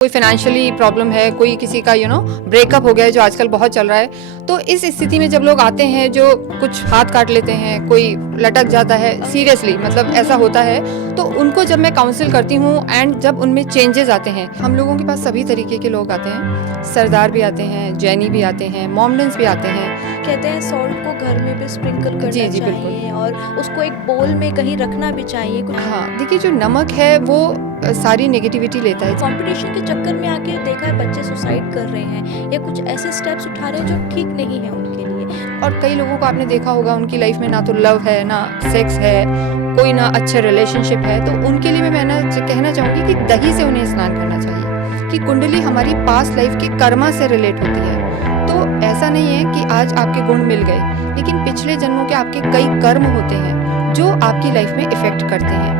कोई financially problem है, कोई किसी का ब्रेकअप हो गया है जो आजकल बहुत चल रहा है। तो इस स्थिति में जब लोग आते हैं जो कुछ हाथ काट लेते हैं, कोई लटक जाता है, सीरियसली मतलब ऐसा होता है, तो उनको जब मैं काउंसिल करती हूँ एंड जब उनमें चेंजेस आते हैं, हम लोगों के पास सभी तरीके के लोग आते हैं। सरदार भी आते हैं, जैनी भी आते हैं, मोमडन्स भी आते हैं। कहते हैं सॉल्ट को घर में भी स्प्रिंकल करना जी, चाहिए बिल्कुल। और उसको एक बोल में कहीं रखना भी चाहिए। हाँ, देखिए जो नमक है वो सारी नेगेटिविटी लेता है। कंपटीशन के चक्कर में आके देखा है बच्चे सुसाइड कर रहे हैं या कुछ ऐसे स्टेप्स उठा रहे हैं जो ठीक नहीं है उनके लिए। और कई लोगों को आपने देखा होगा उनकी लाइफ में ना तो लव है, ना सेक्स है, कोई ना अच्छे रिलेशनशिप है, तो उनके लिए मैं ना कहना चाहूँगी कि दही से उन्हें स्नान करना चाहिए कि कुंडली हमारी पास्ट लाइफ के कर्मा से रिलेट होती है। तो ऐसा नहीं है कि आज आपके गुण मिल गए, लेकिन पिछले जन्मों के आपके कई कर्म होते हैं जो आपकी लाइफ में इफेक्ट करते हैं।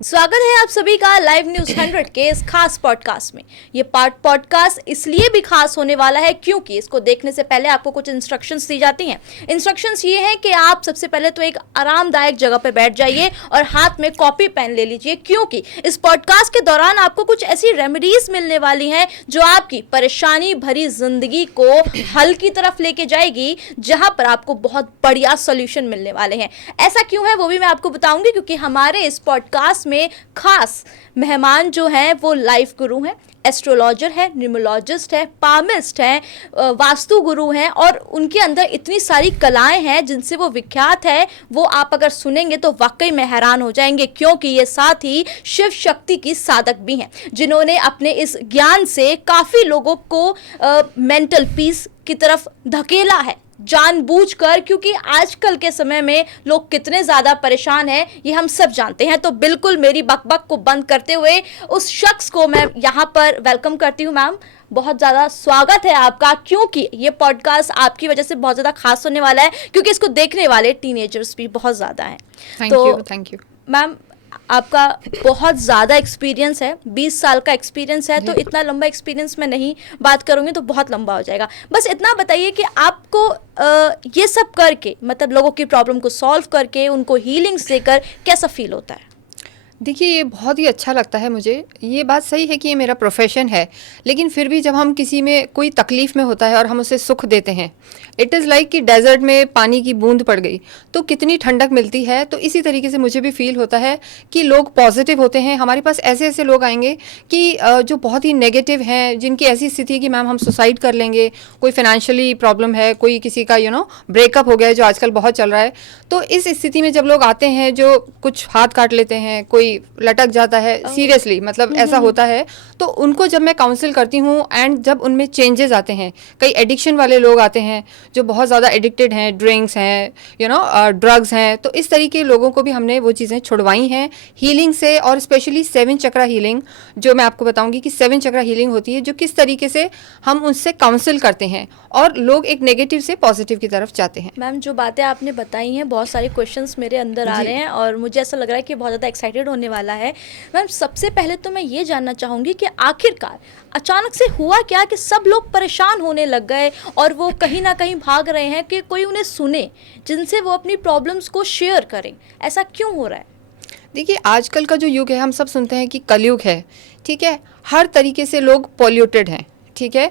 स्वागत है आप सभी का लाइव न्यूज 100 के इस खास पॉडकास्ट में। ये पॉडकास्ट इसलिए भी खास होने वाला है क्योंकि इसको देखने से पहले आपको कुछ इंस्ट्रक्शंस दी जाती हैं। इंस्ट्रक्शंस ये हैं कि आप सबसे पहले तो एक आरामदायक जगह पर बैठ जाइए और हाथ में कॉपी पेन ले लीजिए, क्योंकि इस पॉडकास्ट के दौरान आपको कुछ ऐसी रेमेडीज मिलने वाली हैं जो आपकी परेशानी भरी जिंदगी को हल की तरफ लेके जाएगी, जहां पर आपको बहुत बढ़िया सोल्यूशन मिलने वाले हैं। ऐसा क्यों है वो भी मैं आपको बताऊंगी, क्योंकि हमारे इस पॉडकास्ट में खास मेहमान जो हैं वो लाइफ गुरु हैं, एस्ट्रोलॉजर है, न्यूमरोलॉजिस्ट है, पामिस्ट है, वास्तु गुरु हैं और उनके अंदर इतनी सारी कलाएं हैं जिनसे वो विख्यात है। वो आप अगर सुनेंगे तो वाकई में हैरान हो जाएंगे, क्योंकि ये साथ ही शिव शक्ति की साधक भी हैं, जिन्होंने अपने इस ज्ञान से काफ़ी लोगों को मेंटल पीस की तरफ धकेला है जानबूझकर, क्योंकि आजकल के समय में लोग कितने ज़्यादा परेशान हैं ये हम सब जानते हैं। तो बिल्कुल मेरी बकबक को बंद करते हुए उस शख्स को मैं यहाँ पर वेलकम करती हूँ। मैम, बहुत ज़्यादा स्वागत है आपका, क्योंकि ये पॉडकास्ट आपकी वजह से बहुत ज़्यादा खास होने वाला है, क्योंकि इसको देखने वाले टीनेजर्स भी बहुत ज़्यादा हैं। थैंक यू मैम, आपका बहुत ज़्यादा एक्सपीरियंस है, 20 साल का एक्सपीरियंस है, तो इतना लंबा एक्सपीरियंस मैं नहीं बात करूँगी तो बहुत लंबा हो जाएगा। बस इतना बताइए कि आपको ये सब करके, मतलब लोगों की प्रॉब्लम को सॉल्व करके उनको हीलिंग्स देकर कैसा फील होता है? देखिए, ये बहुत ही अच्छा लगता है मुझे। ये बात सही है कि ये मेरा प्रोफेशन है, लेकिन फिर भी जब हम किसी में कोई तकलीफ़ में होता है और हम उसे सुख देते हैं, इट इज़ लाइक कि डेजर्ट में पानी की बूंद पड़ गई तो कितनी ठंडक मिलती है। तो इसी तरीके से मुझे भी फील होता है कि लोग पॉजिटिव होते हैं। हमारे पास ऐसे ऐसे लोग आएंगे कि जो बहुत ही नेगेटिव हैं, जिनकी ऐसी स्थिति है कि मैम हम सुसाइड कर लेंगे, कोई फाइनेंशियली प्रॉब्लम है, कोई किसी का ब्रेकअप हो गया है जो आजकल बहुत चल रहा है। तो इस स्थिति में जब लोग आते हैं जो कुछ हाथ काट लेते हैं, कोई लटक जाता है, सीरियसली मतलब ऐसा होता है, तो उनको जब मैं काउंसिल करती हूँ एंड जब उनमें चेंजेस आते हैं, कई एडिक्शन वाले लोग आते हैं जो बहुत ज़्यादा एडिक्टेड हैं, ड्रिंक्स हैं, ड्रग्स हैं, तो इस तरीके के लोगों को भी हमने वो चीज़ें छुड़वाई हैं हीलिंग से। और स्पेशली 7 चक्रा हीलिंग, जो मैं आपको बताऊंगी कि 7 चक्रा हीलिंग होती है, जो किस तरीके से हम उनसे काउंसिल करते हैं और लोग एक नेगेटिव से पॉजिटिव की तरफ जाते हैं। मैम, जो बातें आपने बताई हैं, बहुत सारे क्वेश्चंस मेरे अंदर आ रहे हैं और मुझे ऐसा लग रहा है कि बहुत ज़्यादा एक्साइटेड होने वाला है। मैम, सबसे पहले तो मैं ये जानना चाहूँगी कि आखिरकार अचानक से हुआ क्या कि सब लोग परेशान होने लग गए और वो कहीं ना कहीं भाग रहे हैं कि कोई उन्हें सुने, जिनसे वो अपनी प्रॉब्लम्स को शेयर करें। ऐसा क्यों हो रहा है? देखिए, आजकल का जो युग है, हम सब सुनते हैं कि कलयुग है, ठीक है। हर तरीके से लोग पॉल्यूटेड हैं, ठीक है।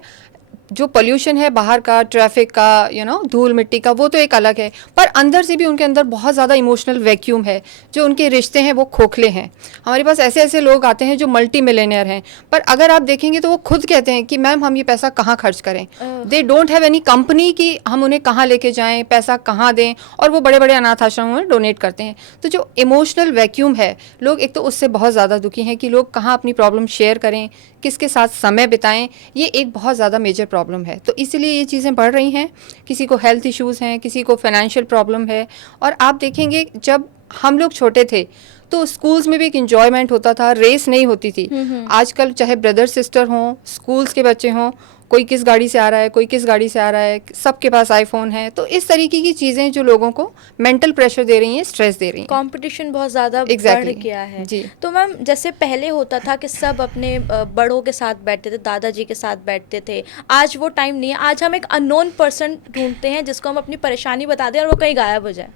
जो पोल्यूशन है बाहर का, ट्रैफिक का, धूल मिट्टी का, वो तो एक अलग है, पर अंदर से भी उनके अंदर बहुत ज़्यादा इमोशनल वैक्यूम है। जो उनके रिश्ते हैं वो खोखले हैं। हमारे पास ऐसे ऐसे लोग आते हैं जो मल्टी मिलियनेयर हैं, पर अगर आप देखेंगे तो वो खुद कहते हैं कि मैम हम ये पैसा कहाँ खर्च करें। They don't have any company कि हम उन्हें कहाँ लेके जाएं, पैसा कहाँ दें, और वो बड़े बड़े अनाथ आश्रमों में डोनेट करते हैं। तो जो इमोशनल वैक्यूम है, लोग एक तो उससे बहुत ज़्यादा दुखी हैं कि लोग कहाँ अपनी प्रॉब्लम शेयर करें, किसके साथ समय बिताएं। ये एक बहुत ज़्यादा मेजर प्रॉब्लम है, तो इसीलिए ये चीज़ें बढ़ रही हैं। किसी को हेल्थ इश्यूज़ हैं, किसी को फाइनेंशियल प्रॉब्लम है। और आप देखेंगे जब हम लोग छोटे थे तो स्कूल्स में भी एक इंजॉयमेंट होता था, रेस नहीं होती थी। आजकल चाहे ब्रदर सिस्टर हों, स्कूल्स के बच्चे हों, कोई किस गाड़ी से आ रहा है, कोई किस गाड़ी से आ रहा है, सबके पास आईफोन है। तो इस तरीके की चीज़ें जो लोगों को मेंटल प्रेशर दे रही हैं, स्ट्रेस दे रही हैं। कंपटीशन बहुत ज़्यादा Exactly. बढ़ गया है जी। तो मैम, जैसे पहले होता था कि सब अपने बड़ों के साथ बैठते थे, दादाजी के साथ बैठते थे। आज वो टाइम नहीं है। आज हम एक अननोन पर्सन ढूंढते हैं जिसको हम अपनी परेशानी बता दें और वो कहीं गायब हो जाए।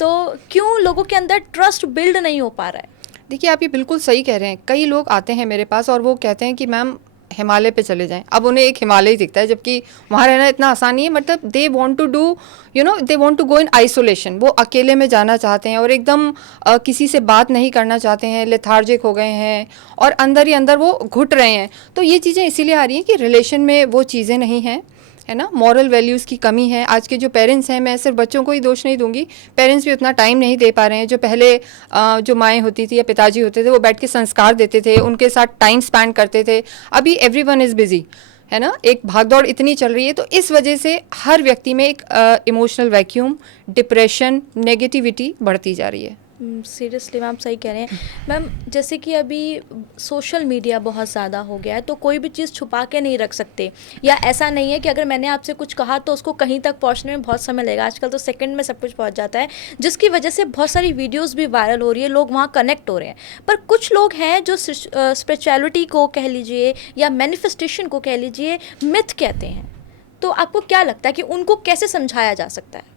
तो क्यों लोगों के अंदर ट्रस्ट बिल्ड नहीं हो पा रहा है? देखिए, आप ये बिल्कुल सही कह रहे हैं। कई लोग आते हैं मेरे पास और वो कहते हैं कि मैम हिमालय पे चले जाएं, अब उन्हें एक हिमालय ही दिखता है, जबकि वहाँ रहना इतना आसान नहीं है। मतलब they want to do they want to go in isolation, वो अकेले में जाना चाहते हैं और एकदम किसी से बात नहीं करना चाहते हैं, लेथार्जिक हो गए हैं और अंदर ही अंदर वो घुट रहे हैं। तो ये चीज़ें इसीलिए आ रही हैं कि रिलेशन में वो चीज़ें नहीं हैं, है ना, मॉरल वैल्यूज़ की कमी है। आज के जो पेरेंट्स हैं, मैं सिर्फ बच्चों को ही दोष नहीं दूंगी, पेरेंट्स भी उतना टाइम नहीं दे पा रहे हैं। जो पहले जो माएँ होती थी या पिताजी होते थे, वो बैठ के संस्कार देते थे, उनके साथ टाइम स्पेंड करते थे। अभी एवरीवन इज़ बिजी, है ना, एक भागदौड़ इतनी चल रही है, तो इस वजह से हर व्यक्ति में एक इमोशनल वैक्यूम, डिप्रेशन, नेगेटिविटी बढ़ती जा रही है। सीरियसली मैम सही कह रहे हैं। मैम जैसे कि अभी सोशल मीडिया बहुत ज़्यादा हो गया है, तो कोई भी चीज़ छुपा के नहीं रख सकते, या ऐसा नहीं है कि अगर मैंने आपसे कुछ कहा तो उसको कहीं तक पहुंचने में बहुत समय लगेगा। आजकल तो सेकंड में सब कुछ पहुंच जाता है, जिसकी वजह से बहुत सारी वीडियोस भी वायरल हो रही है, लोग वहाँ कनेक्ट हो रहे हैं। पर कुछ लोग हैं जो स्पिरिचुअलिटी को कह लीजिए या मैनिफेस्टेशन को कह लीजिए मिथ कहते हैं, तो आपको क्या लगता है कि उनको कैसे समझाया जा सकता है?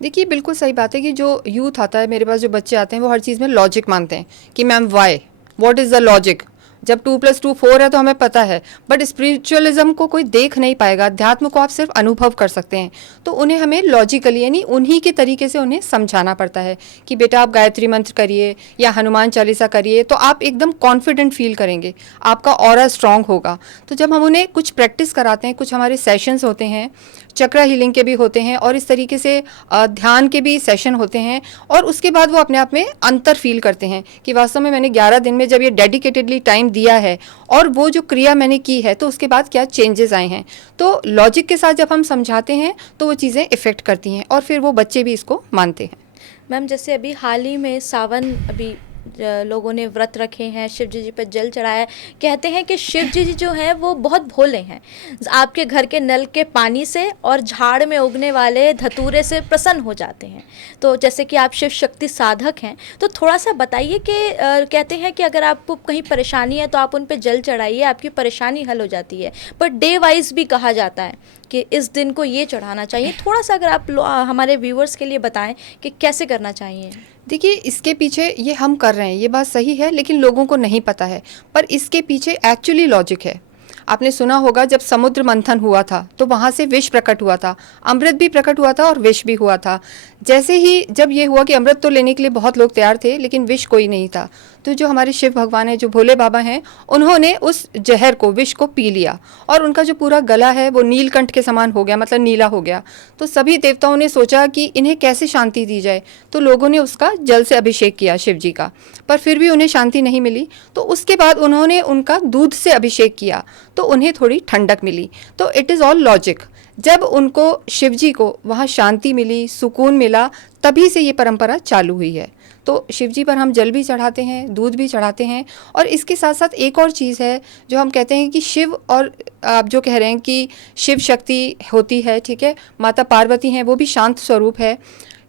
देखिए, बिल्कुल सही बात है कि जो यूथ आता है मेरे पास, जो बच्चे आते हैं, वो हर चीज़ में लॉजिक मानते हैं कि ma'am Y, what is the logic. जब 2+2 4 है तो हमें पता है, बट स्पिरिचुअलिज्म को कोई देख नहीं पाएगा, अध्यात्म को आप सिर्फ अनुभव कर सकते हैं। तो उन्हें हमें लॉजिकली, यानी उन्हीं के तरीके से उन्हें समझाना पड़ता है कि बेटा आप गायत्री मंत्र करिए या हनुमान चालीसा करिए, तो आप एकदम कॉन्फिडेंट फील करेंगे, आपका ऑरा स्ट्रांग होगा। तो जब हम उन्हें कुछ प्रैक्टिस कराते हैं, कुछ हमारे सेशंस होते हैं, चक्रा हीलिंग के भी होते हैं और इस तरीके से ध्यान के भी सेशन होते हैं, और उसके बाद वो अपने आप में अंतर फील करते हैं कि वास्तव में मैंने 11 दिन में जब ये डेडिकेटेडली टाइम दिया है और वो जो क्रिया मैंने की है, तो उसके बाद क्या चेंजेस आए हैं। तो लॉजिक के साथ जब हम समझाते हैं तो वो चीज़ें इफ़ेक्ट करती हैं और फिर वो बच्चे भी इसको मानते हैं। मैम जैसे अभी हाल ही में सावन, अभी लोगों ने व्रत रखे हैं, शिव जी पर जल चढ़ाया। कहते हैं कि शिव जी जो हैं वो बहुत भोले हैं, आपके घर के नल के पानी से और झाड़ में उगने वाले धतूरे से प्रसन्न हो जाते हैं। तो जैसे कि आप शिव शक्ति साधक हैं, तो थोड़ा सा बताइए कि कहते हैं कि अगर आपको कहीं परेशानी है तो आप उन पर जल चढ़ाइए, आपकी परेशानी हल हो जाती है। पर डे वाइज भी कहा जाता है कि इस दिन को ये चढ़ाना चाहिए। थोड़ा सा अगर आप हमारे व्यूवर्स के लिए बताएं कि कैसे करना चाहिए। देखिए, इसके पीछे ये हम कर रहे हैं, ये बात सही है, लेकिन लोगों को नहीं पता है, पर इसके पीछे एक्चुअली लॉजिक है। आपने सुना होगा जब समुद्र मंथन हुआ था तो वहाँ से विष प्रकट हुआ था, अमृत भी प्रकट हुआ था और विष भी हुआ था। जैसे ही जब ये हुआ कि अमृत तो लेने के लिए बहुत लोग तैयार थे, लेकिन विष कोई नहीं था, तो जो हमारे शिव भगवान हैं, जो भोले बाबा हैं, उन्होंने उस जहर को, विष को पी लिया और उनका जो पूरा गला है वो नीलकंठ के समान हो गया, मतलब नीला हो गया। तो सभी देवताओं ने सोचा कि इन्हें कैसे शांति दी जाए, तो लोगों ने उसका जल से अभिषेक किया शिव जी का, पर फिर भी उन्हें शांति नहीं मिली। तो उसके बाद उन्होंने उनका दूध से अभिषेक किया तो उन्हें थोड़ी ठंडक मिली। तो इट इज़ ऑल लॉजिक। जब उनको शिव जी को वहाँ शांति मिली, सुकून मिला, तभी से ये परंपरा चालू हुई है। तो शिव जी पर हम जल भी चढ़ाते हैं, दूध भी चढ़ाते हैं। और इसके साथ साथ एक और चीज़ है जो हम कहते हैं कि शिव, और आप जो कह रहे हैं कि शिव शक्ति होती है, ठीक है, माता पार्वती हैं, वो भी शांत स्वरूप है।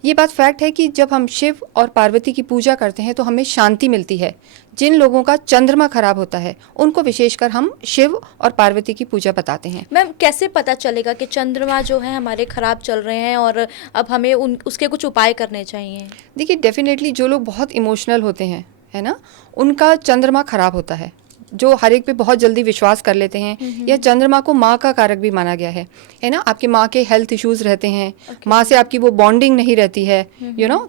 ये बात फैक्ट है कि जब हम शिव और पार्वती की पूजा करते हैं तो हमें शांति मिलती है। जिन लोगों का चंद्रमा खराब होता है उनको विशेषकर हम शिव और पार्वती की पूजा बताते हैं। मैम कैसे पता चलेगा कि चंद्रमा जो है हमारे खराब चल रहे हैं और अब हमें उसके कुछ उपाय करने चाहिए? देखिए, डेफिनेटली जो लोग बहुत इमोशनल होते हैं, है ना, उनका चंद्रमा खराब होता है। जो हर एक पे बहुत जल्दी विश्वास कर लेते हैं, या चंद्रमा को माँ का कारक भी माना गया है ना, आपकी माँ के हेल्थ इश्यूज रहते हैं, माँ से आपकी वो बॉन्डिंग नहीं रहती है,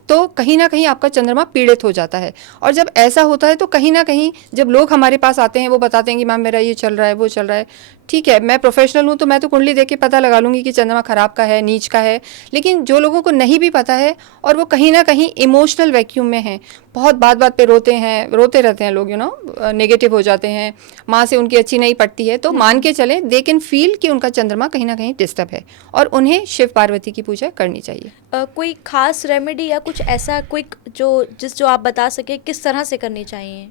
तो कहीं ना कहीं आपका चंद्रमा पीड़ित हो जाता है। और जब ऐसा होता है तो कहीं ना कहीं जब लोग हमारे पास आते हैं, वो बताते हैं कि मैम मेरा ये चल रहा है, वो चल रहा है, ठीक है, मैं प्रोफेशनल हूँ तो मैं तो कुंडली देख के पता लगा लूँगी कि चंद्रमा खराब का है, नीच का है। लेकिन जो लोगों को नहीं भी पता है और वो कहीं ना कहीं इमोशनल वैक्यूम में हैं, बहुत बात पे रोते रहते हैं लोग, नेगेटिव हो जाते हैं, माँ से उनकी अच्छी नहीं पड़ती है, तो मान के चलें दे कैन फील कि उनका चंद्रमा कहीं ना कहीं डिस्टर्ब है और उन्हें शिव पार्वती की पूजा करनी चाहिए। कोई खास रेमेडी या कुछ ऐसा क्विक जो आप बता सके किस तरह से करनी चाहिए?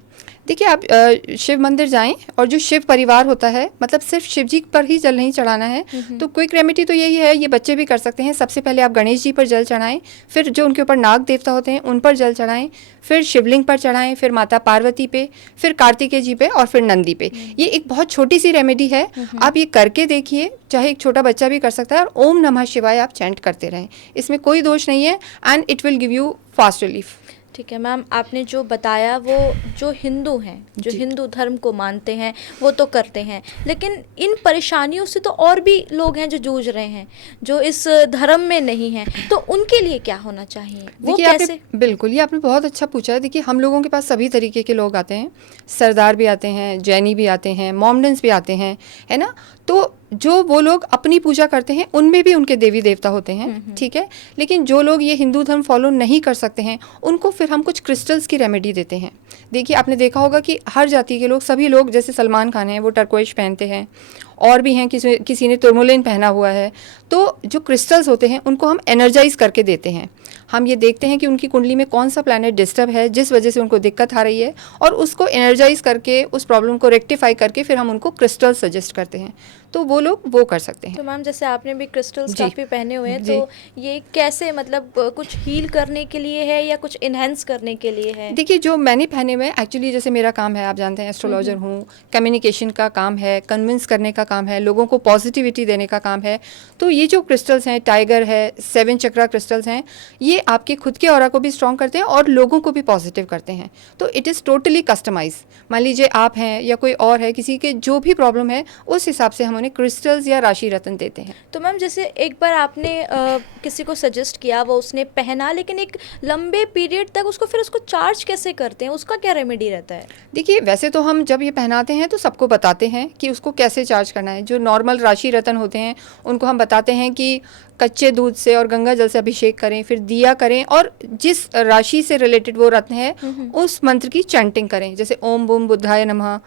देखिए, आप शिव मंदिर जाएं और जो शिव परिवार होता है, मतलब सिर्फ शिव जी पर ही जल नहीं चढ़ाना है, तो क्विक रेमेडी तो यही है, ये बच्चे भी कर सकते हैं। सबसे पहले आप गणेश जी पर जल चढ़ाएं, फिर जो उनके ऊपर नाग देवता होते हैं उन पर जल चढ़ाएं, फिर शिवलिंग पर चढ़ाएं, फिर माता पार्वती पे, फिर कार्तिकेय जी पे और फिर नंदी पे। ये एक बहुत छोटी सी रेमेडी है, आप ये करके देखिए, चाहे एक छोटा बच्चा भी कर सकता है। और ओम नमः शिवाय आप चैंट करते रहें, इसमें कोई दोष नहीं है, and it will give you fast relief. ठीक है मैम, आपने जो बताया वो जो हिंदू हैं, जो जी। हिंदू धर्म को मानते हैं वो तो करते हैं, लेकिन इन परेशानियों से तो और भी लोग हैं जो जूझ रहे हैं, जो इस धर्म में नहीं हैं, तो उनके लिए क्या होना चाहिए, वो देखिए कैसे? आपने बिल्कुल, ये आपने बहुत अच्छा पूछा है। देखिए हम लोगों के पास सभी तरीके के लोग आते हैं, सरदार भी आते हैं, जैनी भी आते हैं, मोमडन्स भी आते हैं, है ना? तो जो वो लोग अपनी पूजा करते हैं उनमें भी उनके देवी देवता होते हैं, ठीक है? लेकिन जो लोग ये हिंदू धर्म फॉलो नहीं कर सकते हैं उनको फिर हम कुछ क्रिस्टल्स की रेमेडी देते हैं। देखिए आपने देखा होगा कि हर जाति के लोग, सभी लोग, जैसे सलमान खान हैं वो टर्कोइश पहनते हैं, और भी हैं, किसी किसी ने टुर्मोलिन पहना हुआ है। तो जो क्रिस्टल्स होते हैं उनको हम एनर्जाइज करके देते हैं। हम ये देखते हैं कि उनकी कुंडली में कौन सा प्लैनेट डिस्टर्ब है जिस वजह से उनको दिक्कत आ रही है, और उसको एनर्जाइज करके उस प्रॉब्लम को रेक्टिफाई करके फिर हम उनको क्रिस्टल सजेस्ट करते हैं, तो वो लोग वो कर सकते हैं। तो मैम जैसे आपने भी क्रिस्टल्स जी। काफ़ी पहने हुए हैं, जी। तो ये कैसे, मतलब कुछ हील करने के लिए है या कुछ इन्हेंस करने के लिए है? देखिए जो मैंने पहने हुए एक्चुअली, जैसे मेरा काम है, आप जानते हैं एस्ट्रोलॉजर हूँ, कम्युनिकेशन का काम है, कन्विंस करने का काम है, लोगों को पॉजिटिविटी देने का काम है। तो ये जो क्रिस्टल्स हैं, टाइगर है, 7 चक्रा क्रिस्टल्स हैं, ये आपके खुद के ऑरा को भी स्ट्रॉन्ग करते हैं और लोगों को भी पॉजिटिव करते हैं। तो इट इज़ टोटली कस्टमाइज। मान लीजिए आप हैं या कोई और है, किसी के जो भी प्रॉब्लम है उस हिसाब से हम उन्हें क्रिस्टल्स या राशि रत्न देते हैं। तो मैम जैसे एक बार आपने किसी को सजेस्ट किया, वो उसने पहना, लेकिन एक लंबे पीरियड तक उसको चार्ज कैसे करते हैं, उसका क्या रेमेडी रहता है? देखिए वैसे तो हम जब ये पहनाते हैं तो सबको बताते हैं कि उसको कैसे चार्ज करना है। जो नॉर्मल राशि रतन होते हैं उनको हम बताते हैं कि कच्चे दूध से और गंगा जल से अभिषेक करें, फिर दिया करें, और जिस राशि से रिलेटेड वो रत्न है उस मंत्र की चैंटिंग करें, जैसे ओम बूम बुद्धाय नमः,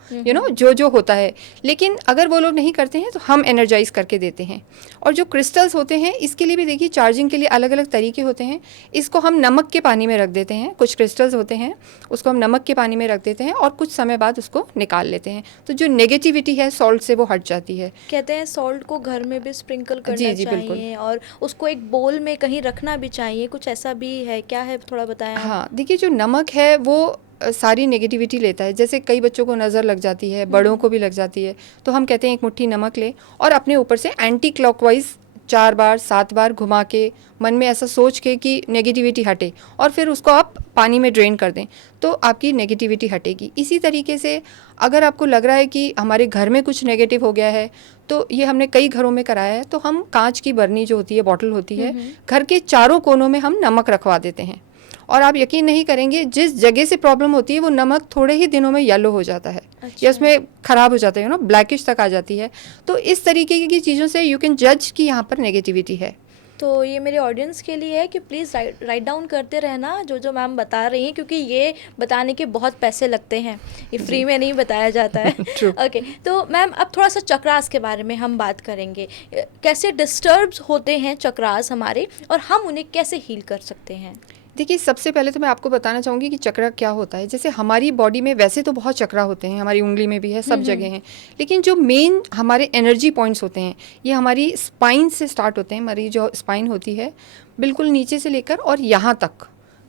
जो होता है। लेकिन अगर वो लोग नहीं करते हैं तो हम एनर्जाइज करके देते हैं। और जो क्रिस्टल्स होते हैं इसके लिए भी देखिए चार्जिंग के लिए अलग अलग तरीके होते हैं। इसको हम नमक के पानी में रख देते हैं, कुछ क्रिस्टल्स होते हैं उसको हम नमक के पानी में रख देते हैं और कुछ समय बाद उसको निकाल लेते हैं, तो जो नेगेटिविटी है सॉल्ट से वो हट जाती है। कहते हैं सॉल्ट को घर में भी स्प्रिंकल करना जी, बिल्कुल। चाहिए और उसको एक बोल में कहीं रखना भी चाहिए, कुछ ऐसा भी है क्या, है थोड़ा बताएं आप? हाँ, देखिए जो नमक है वो सारी नेगेटिविटी लेता है। जैसे कई बच्चों को नज़र लग जाती है, बड़ों को भी लग जाती है, तो हम कहते हैं एक मुट्ठी नमक ले और अपने ऊपर से एंटी क्लॉकवाइज 4 बार 7 बार घुमा के, मन में ऐसा सोच के कि नेगेटिविटी हटे, और फिर उसको आप पानी में ड्रेन कर दें तो आपकी नेगेटिविटी हटेगी। इसी तरीके से अगर आपको लग रहा है कि हमारे घर में कुछ नेगेटिव हो गया है, तो ये हमने कई घरों में कराया है, तो हम कांच की बरनी जो होती है, बॉटल होती है, घर के चारों कोनों में हम नमक रखवा देते हैं। और आप यकीन नहीं करेंगे, जिस जगह से प्रॉब्लम होती है वो नमक थोड़े ही दिनों में येलो हो जाता है, अच्छा। या उसमें ख़राब हो जाता है, ब्लैकिश तक आ जाती है। तो इस तरीके की चीज़ों से यू कैन जज कि यहाँ पर नेगेटिविटी है। तो ये मेरे ऑडियंस के लिए है कि प्लीज़ राइट डाउन करते रहना जो मैम बता रही हैं, क्योंकि ये बताने के बहुत पैसे लगते हैं, ये फ्री में नहीं बताया जाता है। True. ओके, तो मैम अब थोड़ा सा चक्रास के बारे में हम बात करेंगे। कैसे डिस्टर्ब्स होते हैं चक्रास हमारे और हम उन्हें कैसे हील कर सकते हैं? देखिए सबसे पहले तो मैं आपको बताना चाहूँगी कि चक्रा क्या होता है। जैसे हमारी बॉडी में वैसे तो बहुत चक्रा होते हैं, हमारी उंगली में भी है, सब जगह हैं, लेकिन जो मेन हमारे एनर्जी पॉइंट्स होते हैं ये हमारी स्पाइन से स्टार्ट होते हैं। हमारी जो स्पाइन होती है बिल्कुल नीचे से लेकर और यहाँ तक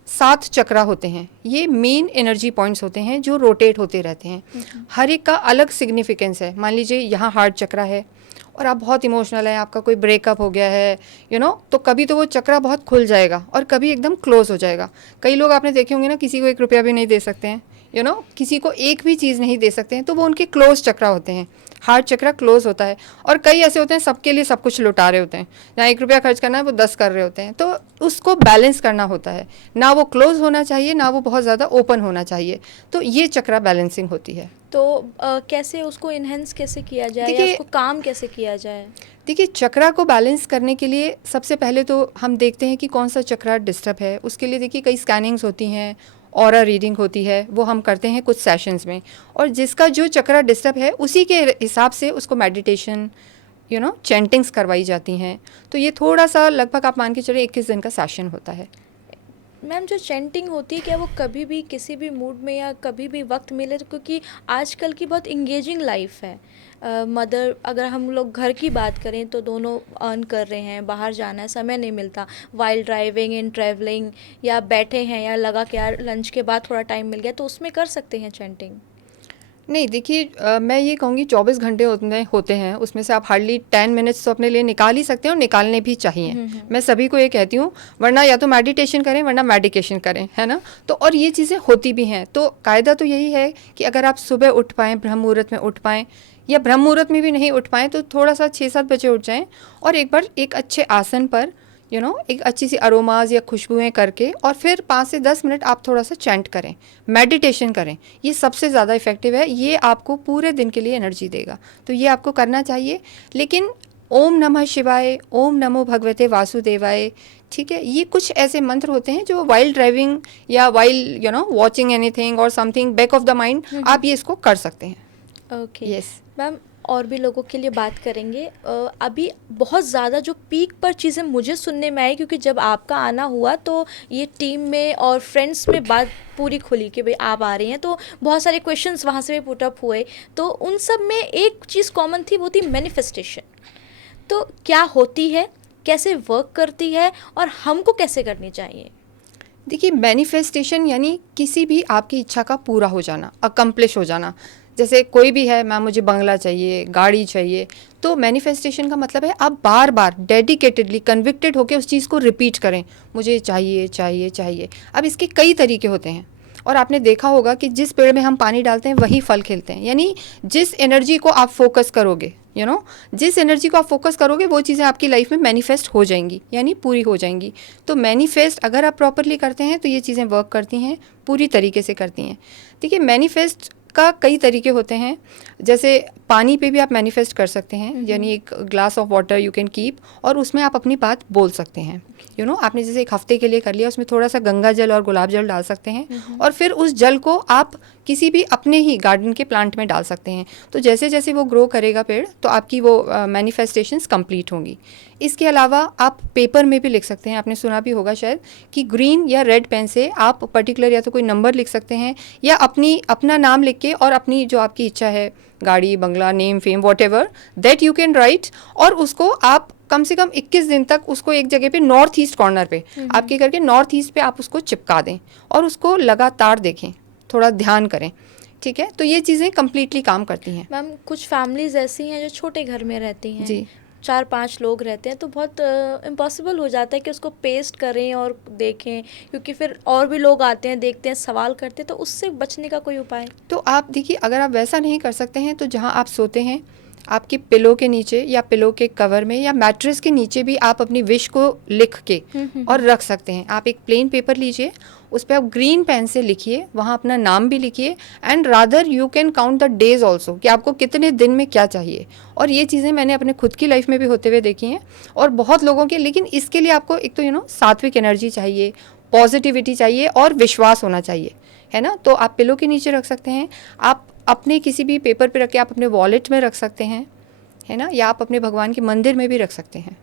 7 चक्रा होते हैं। ये मेन एनर्जी पॉइंट्स होते हैं जो रोटेट होते रहते हैं। हर एक का अलग सिग्निफिकेंस है। मान लीजिए यहाँ हार्ट चक्रा है और आप बहुत इमोशनल हैं, आपका कोई ब्रेकअप हो गया है, तो कभी तो वो चक्रा बहुत खुल जाएगा और कभी एकदम क्लोज हो जाएगा। कई लोग आपने देखे होंगे ना, किसी को 1 रुपया भी नहीं दे सकते हैं, किसी को एक भी चीज़ नहीं दे सकते हैं, तो वो उनके क्लोज चक्रा होते हैं। हार्ट चक्रा क्लोज होता है। और कई ऐसे होते हैं सबके लिए सब कुछ लुटा रहे होते हैं, जहाँ 1 रुपया खर्च करना है वो 10 कर रहे होते हैं। तो उसको बैलेंस करना होता है, ना वो क्लोज होना चाहिए ना वो बहुत ज़्यादा ओपन होना चाहिए। तो ये चक्रा बैलेंसिंग होती है। तो कैसे उसको इन्हेंस कैसे किया जाए या उसको काम कैसे किया जाए? देखिए चक्रा को बैलेंस करने के लिए सबसे पहले तो हम देखते हैं कि कौन सा चक्रा डिस्टर्ब है। उसके लिए देखिए कई स्कैनिंग्स होती हैं, ऑरा रीडिंग होती है, वो हम करते हैं कुछ सेशंस में, और जिसका जो चक्रा डिस्टर्ब है उसी के हिसाब से उसको मेडिटेशन चैंटिंग्स करवाई जाती हैं। तो ये थोड़ा सा लगभग आप मान के चलिए 21 दिन का सेशन होता है। मैम जो चैंटिंग होती है, क्या वो कभी भी किसी भी मूड में या कभी भी वक्त मिले? क्योंकि आजकल की बहुत इंगेजिंग लाइफ है। मदर, अगर हम लोग घर की बात करें तो दोनों अर्न कर रहे हैं, बाहर जाना है, समय नहीं मिलता, वाइल ड्राइविंग, इन ट्रैवलिंग, या बैठे हैं या लगा कि यार लंच के बाद थोड़ा टाइम मिल गया, तो उसमें कर सकते हैं चैंटिंग। नहीं देखिए, मैं ये कहूँगी 24 घंटे होते हैं, उसमें से आप हार्डली 10 मिनट्स तो अपने लिए निकाल ही सकते हैं और निकालने भी चाहिए। मैं सभी को ये कहती हूँ, वरना या तो मेडिटेशन करें वरना मेडिकेशन करें, है ना। तो और ये चीज़ें होती भी हैं, तो कायदा तो यही है कि अगर आप सुबह उठ पाएँ, ब्रह्म मुहूर्त में उठ पाएँ, या ब्रह्म मुहूर्त में भी नहीं उठ पाएँ तो थोड़ा सा 6-7 बजे उठ जाएँ और एक बार एक अच्छे आसन पर एक अच्छी सी अरोमाज या खुशबुएं करके और फिर 5 से 10 मिनट आप थोड़ा सा चैंट करें, मेडिटेशन करें। ये सबसे ज़्यादा इफ़ेक्टिव है, ये आपको पूरे दिन के लिए एनर्जी देगा, तो ये आपको करना चाहिए। लेकिन ओम नमः शिवाय, ओम नमो भगवते वासुदेवाय, ठीक है, ये कुछ ऐसे मंत्र होते हैं जो वाइल ड्राइविंग या वाइल वॉचिंग एनीथिंग और something back of the mind आप ये इसको कर सकते हैं। ओके यस मैम, और भी लोगों के लिए बात करेंगे। अभी बहुत ज़्यादा जो पीक पर चीज़ें मुझे सुनने में आई, क्योंकि जब आपका आना हुआ तो ये टीम में और फ्रेंड्स में बात पूरी खुली कि भाई आप आ रही हैं, तो बहुत सारे क्वेश्चंस वहाँ से भी पुट अप हुए। तो उन सब में एक चीज़ कॉमन थी, वो थी मैनिफेस्टेशन। तो क्या होती है, कैसे वर्क करती है और हमको कैसे करनी चाहिए? देखिए, मैनिफेस्टेशन यानी किसी भी आपकी इच्छा का पूरा हो जाना, अकम्प्लिश हो जाना। जैसे कोई भी है, मैम मुझे बंगला चाहिए, गाड़ी चाहिए, तो मैनिफेस्टेशन का मतलब है आप बार बार डेडिकेटेडली कन्विक्टेड होकर उस चीज़ को रिपीट करें, मुझे चाहिए चाहिए चाहिए। अब इसके कई तरीके होते हैं और आपने देखा होगा कि जिस पेड़ में हम पानी डालते हैं वही फल खिलते हैं। यानी जिस एनर्जी को आप फोकस करोगे, जिस एनर्जी को आप फोकस करोगे वो चीज़ें आपकी लाइफ में मैनिफेस्ट हो जाएंगी, यानी पूरी हो जाएंगी। तो मैनिफेस्ट अगर आप प्रॉपरली करते हैं तो ये चीज़ें वर्क करती हैं, पूरी तरीके से करती हैं। देखिए, मैनिफेस्ट का कई तरीके होते हैं। जैसे पानी पे भी आप मैनिफेस्ट कर सकते हैं, यानी एक glass of water you can keep और उसमें आप अपनी बात बोल सकते हैं। आपने जैसे एक हफ्ते के लिए कर लिया, उसमें थोड़ा सा गंगा जल और गुलाब जल डाल सकते हैं और फिर उस जल को आप किसी भी अपने ही गार्डन के प्लांट में डाल सकते हैं। तो जैसे जैसे वो ग्रो करेगा पेड़, तो आपकी वो मैनिफेस्टेशंस कंप्लीट होंगी। इसके अलावा आप पेपर में भी लिख सकते हैं। आपने सुना भी होगा शायद कि ग्रीन या रेड पेन से आप पर्टिकुलर या तो कोई नंबर लिख सकते हैं या अपना नाम लिख के और अपनी जो आपकी इच्छा है, गाड़ी, बंगला, name, fame, whatever that you can write, और उसको आप कम से कम 21 दिन तक उसको एक जगह पे नॉर्थ ईस्ट कॉर्नर पे आपके करके नॉर्थ ईस्ट पे आप उसको चिपका दें और उसको लगातार देखें, थोड़ा ध्यान करें। ठीक है, तो ये चीज़ें कम्प्लीटली काम करती हैं। मैम, कुछ फैमिलीज ऐसी हैं जो छोटे घर में रहती हैं जी, 4-5 लोग रहते हैं, तो बहुत इम्पॉसिबल हो जाता है कि उसको पेस्ट करें और देखें, क्योंकि फिर और भी लोग आते हैं, देखते हैं, सवाल करते हैं। तो उससे बचने का कोई उपाय? तो आप देखिए, अगर आप वैसा नहीं कर सकते हैं तो जहाँ आप सोते हैं आपके पिलो के नीचे या पिलो के कवर में या मैट्रेस के नीचे भी आप अपनी विश को लिख के और रख सकते हैं। आप एक प्लेन पेपर लीजिए, उस पर आप ग्रीन पेन से लिखिए, वहाँ अपना नाम भी लिखिए and rather you can count the days also कि आपको कितने दिन में क्या चाहिए। और ये चीज़ें मैंने अपने खुद की लाइफ में भी होते हुए देखी हैं और बहुत लोगों के। लेकिन इसके लिए आपको एक तो सात्विक एनर्जी चाहिए, पॉजिटिविटी चाहिए और विश्वास होना चाहिए, है ना। तो आप पिलो के नीचे रख सकते हैं, आप अपने किसी भी पेपर पे रख के आप अपने वॉलेट में रख सकते हैं, है ना, या आप अपने भगवान के मंदिर में भी रख सकते हैं।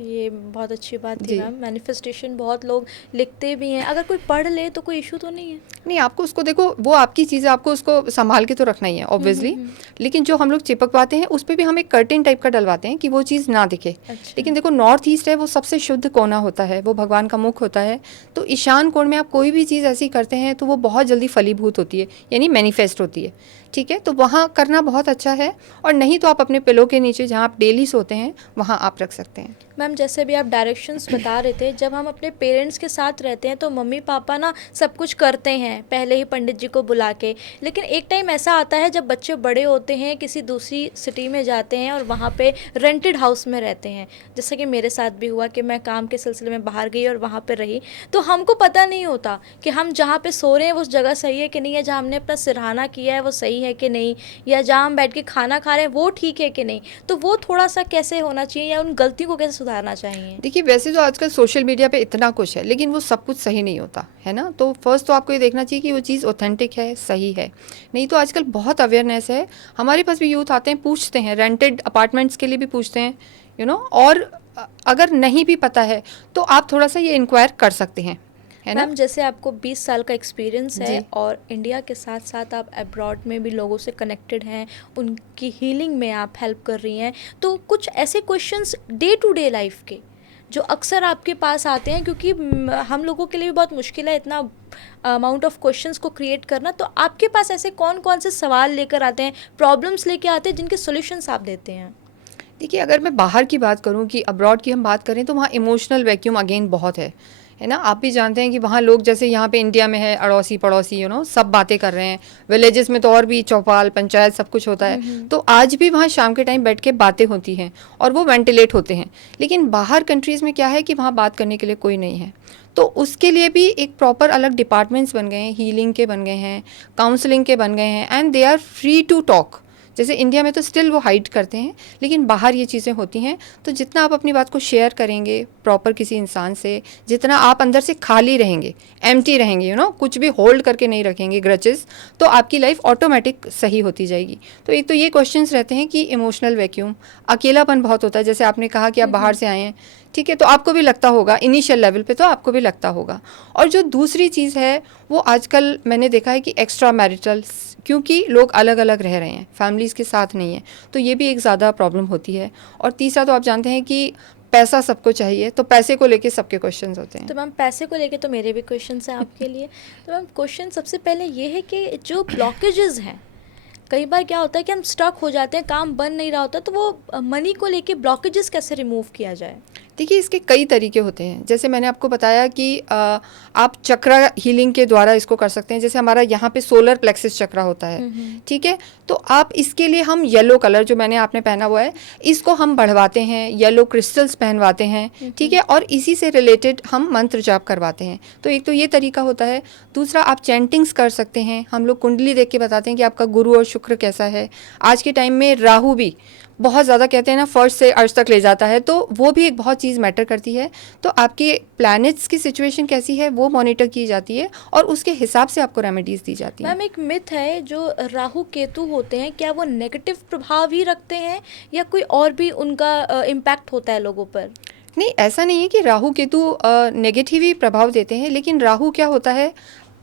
ये बहुत अच्छी बात थी जी। मैम। मैनिफेस्टेशन बहुत लोग लिखते भी हैं, अगर कोई पढ़ ले तो कोई इशू तो नहीं है? नहीं, आपको उसको देखो, वो आपकी चीज़ है, आपको उसको संभाल के तो रखना ही है ऑब्वियसली। लेकिन जो हम लोग चिपकवाते हैं उस पर भी हम एक कर्टेन टाइप का डलवाते हैं कि वो चीज़ ना दिखे। अच्छा। लेकिन देखो, नॉर्थ ईस्ट है, वो सबसे शुद्ध कोना होता है, वो भगवान का मुख होता है। तो ईशान कोण में आप कोई भी चीज़ ऐसी करते हैं तो वो बहुत जल्दी फलीभूत होती है, यानी मैनिफेस्ट होती है। ठीक है, तो वहाँ करना बहुत अच्छा है। और नहीं तो आप अपने पिलो के नीचे जहाँ आप डेली सोते हैं वहाँ आप रख सकते हैं। मैम, जैसे भी आप डायरेक्शंस बता रहे थे, जब हम अपने पेरेंट्स के साथ रहते हैं तो मम्मी पापा ना सब कुछ करते हैं पहले ही पंडित जी को बुला के। लेकिन एक टाइम ऐसा आता है जब बच्चे बड़े होते हैं, किसी दूसरी सिटी में जाते हैं और वहाँ पे रेंटेड हाउस में रहते हैं। जैसा कि मेरे साथ भी हुआ कि मैं काम के सिलसिले में बाहर गई और वहाँ पे रही, तो हमको पता नहीं होता कि हम जहाँ पे सो रहे हैं वो उस जगह सही है कि नहीं है, जहाँ हमने अपना सिरहाना किया है वो सही है कि नहीं, या जहाँ हम बैठ के खाना खा रहे हैं वो ठीक है कि नहीं। तो वो थोड़ा सा कैसे होना चाहिए या उन गलतियों को कैसे सुधारना चाहिए? देखिए, वैसे तो आजकल सोशल मीडिया पे इतना कुछ है, लेकिन वो सब कुछ सही नहीं होता है ना। तो फर्स्ट तो आपको ये देखना चाहिए कि वो चीज़ ऑथेंटिक है, सही है। नहीं तो आजकल बहुत अवेयरनेस है, हमारे पास भी यूथ आते हैं, पूछते हैं, रेंटेड अपार्टमेंट्स के लिए भी पूछते हैं, और अगर नहीं भी पता है तो आप थोड़ा सा ये इंक्वायर कर सकते हैं, है ना। मैम, जैसे आपको 20 साल का एक्सपीरियंस है जी। और इंडिया के साथ साथ आप अब्रॉड में भी लोगों से कनेक्टेड हैं, उनकी हीलिंग में आप हेल्प कर रही हैं, तो कुछ ऐसे questions day to day life के जो अक्सर आपके पास आते हैं, क्योंकि हम लोगों के लिए भी बहुत मुश्किल है इतना अमाउंट ऑफ क्वेश्चंस को क्रिएट करना, तो आपके पास ऐसे कौन कौन से सवाल लेकर आते हैं, प्रॉब्लम्स लेके आते हैं जिनके सॉल्यूशंस आप देते हैं? देखिए, अगर मैं बाहर की बात करूं कि अब्रॉड की हम बात करें तो वहाँ इमोशनल वैक्यूम अगेन बहुत है ना। आप भी जानते हैं कि वहाँ लोग जैसे यहाँ पे इंडिया में है अड़ोसी पड़ोसी सब बातें कर रहे हैं। विलेजेस में तो और भी चौपाल पंचायत सब कुछ होता है, तो आज भी वहाँ शाम के टाइम बैठ के बातें होती हैं और वो वेंटिलेट होते हैं। लेकिन बाहर कंट्रीज़ में क्या है कि वहाँ बात करने के लिए कोई नहीं है, तो उसके लिए भी एक प्रॉपर अलग डिपार्टमेंट्स बन गए हैं, हीलिंग के बन गए हैं, काउंसलिंग के बन गए हैं, and they are free to talk. जैसे इंडिया में तो स्टिल वो हाइड करते हैं, लेकिन बाहर ये चीज़ें होती हैं। तो जितना आप अपनी बात को शेयर करेंगे प्रॉपर किसी इंसान से, जितना आप अंदर से खाली रहेंगे, एम्प्टी रहेंगे, कुछ भी होल्ड करके नहीं रखेंगे ग्रचेस, तो आपकी लाइफ ऑटोमेटिक सही होती जाएगी। तो एक तो ये क्वेश्चंस रहते हैं कि इमोशनल वैक्यूम, अकेलापन बहुत होता है। जैसे आपने कहा कि आप बाहर से आए हैं, ठीक है, तो आपको भी लगता होगा इनिशियल लेवल पे, तो आपको भी लगता होगा। और जो दूसरी चीज़ है वो आजकल मैंने देखा है कि एक्स्ट्रा मैरिटल, क्योंकि लोग अलग अलग रह रहे हैं, फैमिलीज़ के साथ नहीं है, तो ये भी एक ज़्यादा प्रॉब्लम होती है। और तीसरा तो आप जानते हैं कि पैसा सबको चाहिए, तो पैसे को लेके सबके क्वेश्चंस होते हैं। तो मैम पैसे को लेके तो मेरे भी क्वेश्चंस हैं आपके लिए। तो मैम क्वेश्चन सबसे पहले ये है कि जो ब्लॉकेजेस हैं, कई बार क्या होता है कि हम स्टक हो जाते हैं, काम बन नहीं रहा होता, तो वो मनी को लेके ब्लॉकेजेस कैसे रिमूव किया जाए? देखिए, इसके कई तरीके होते हैं। जैसे मैंने आपको बताया कि आप चक्रा हीलिंग के द्वारा इसको कर सकते हैं। जैसे हमारा यहाँ पे सोलर प्लेक्सिस चक्रा होता है, ठीक है, तो आप इसके लिए हम येलो कलर जो मैंने आपने पहना हुआ है, इसको हम बढ़वाते हैं, येलो क्रिस्टल्स पहनवाते हैं, ठीक है, और इसी से रिलेटेड हम मंत्र जाप करवाते हैं। तो एक तो ये तरीका होता है। दूसरा, आप चैंटिंग्स कर सकते हैं। हम लोग कुंडली देख के बताते हैं कि आपका गुरु और शुक्र कैसा है। आज के टाइम में राहु भी बहुत ज़्यादा कहते हैं ना, फर्स्ट से अर्श तक ले जाता है, तो वो भी एक बहुत चीज़ मैटर करती है। तो आपके प्लैनेट्स की सिचुएशन कैसी है वो मॉनिटर की जाती है और उसके हिसाब से आपको रेमेडीज़ दी जाती हैं। मैम एक मिथ है, जो राहु केतु होते हैं, क्या वो नेगेटिव प्रभाव ही रखते हैं या कोई और भी उनका इम्पैक्ट होता है लोगों पर? नहीं, ऐसा नहीं है कि राहु केतु नेगेटिव ही प्रभाव देते हैं, लेकिन राहु क्या होता है,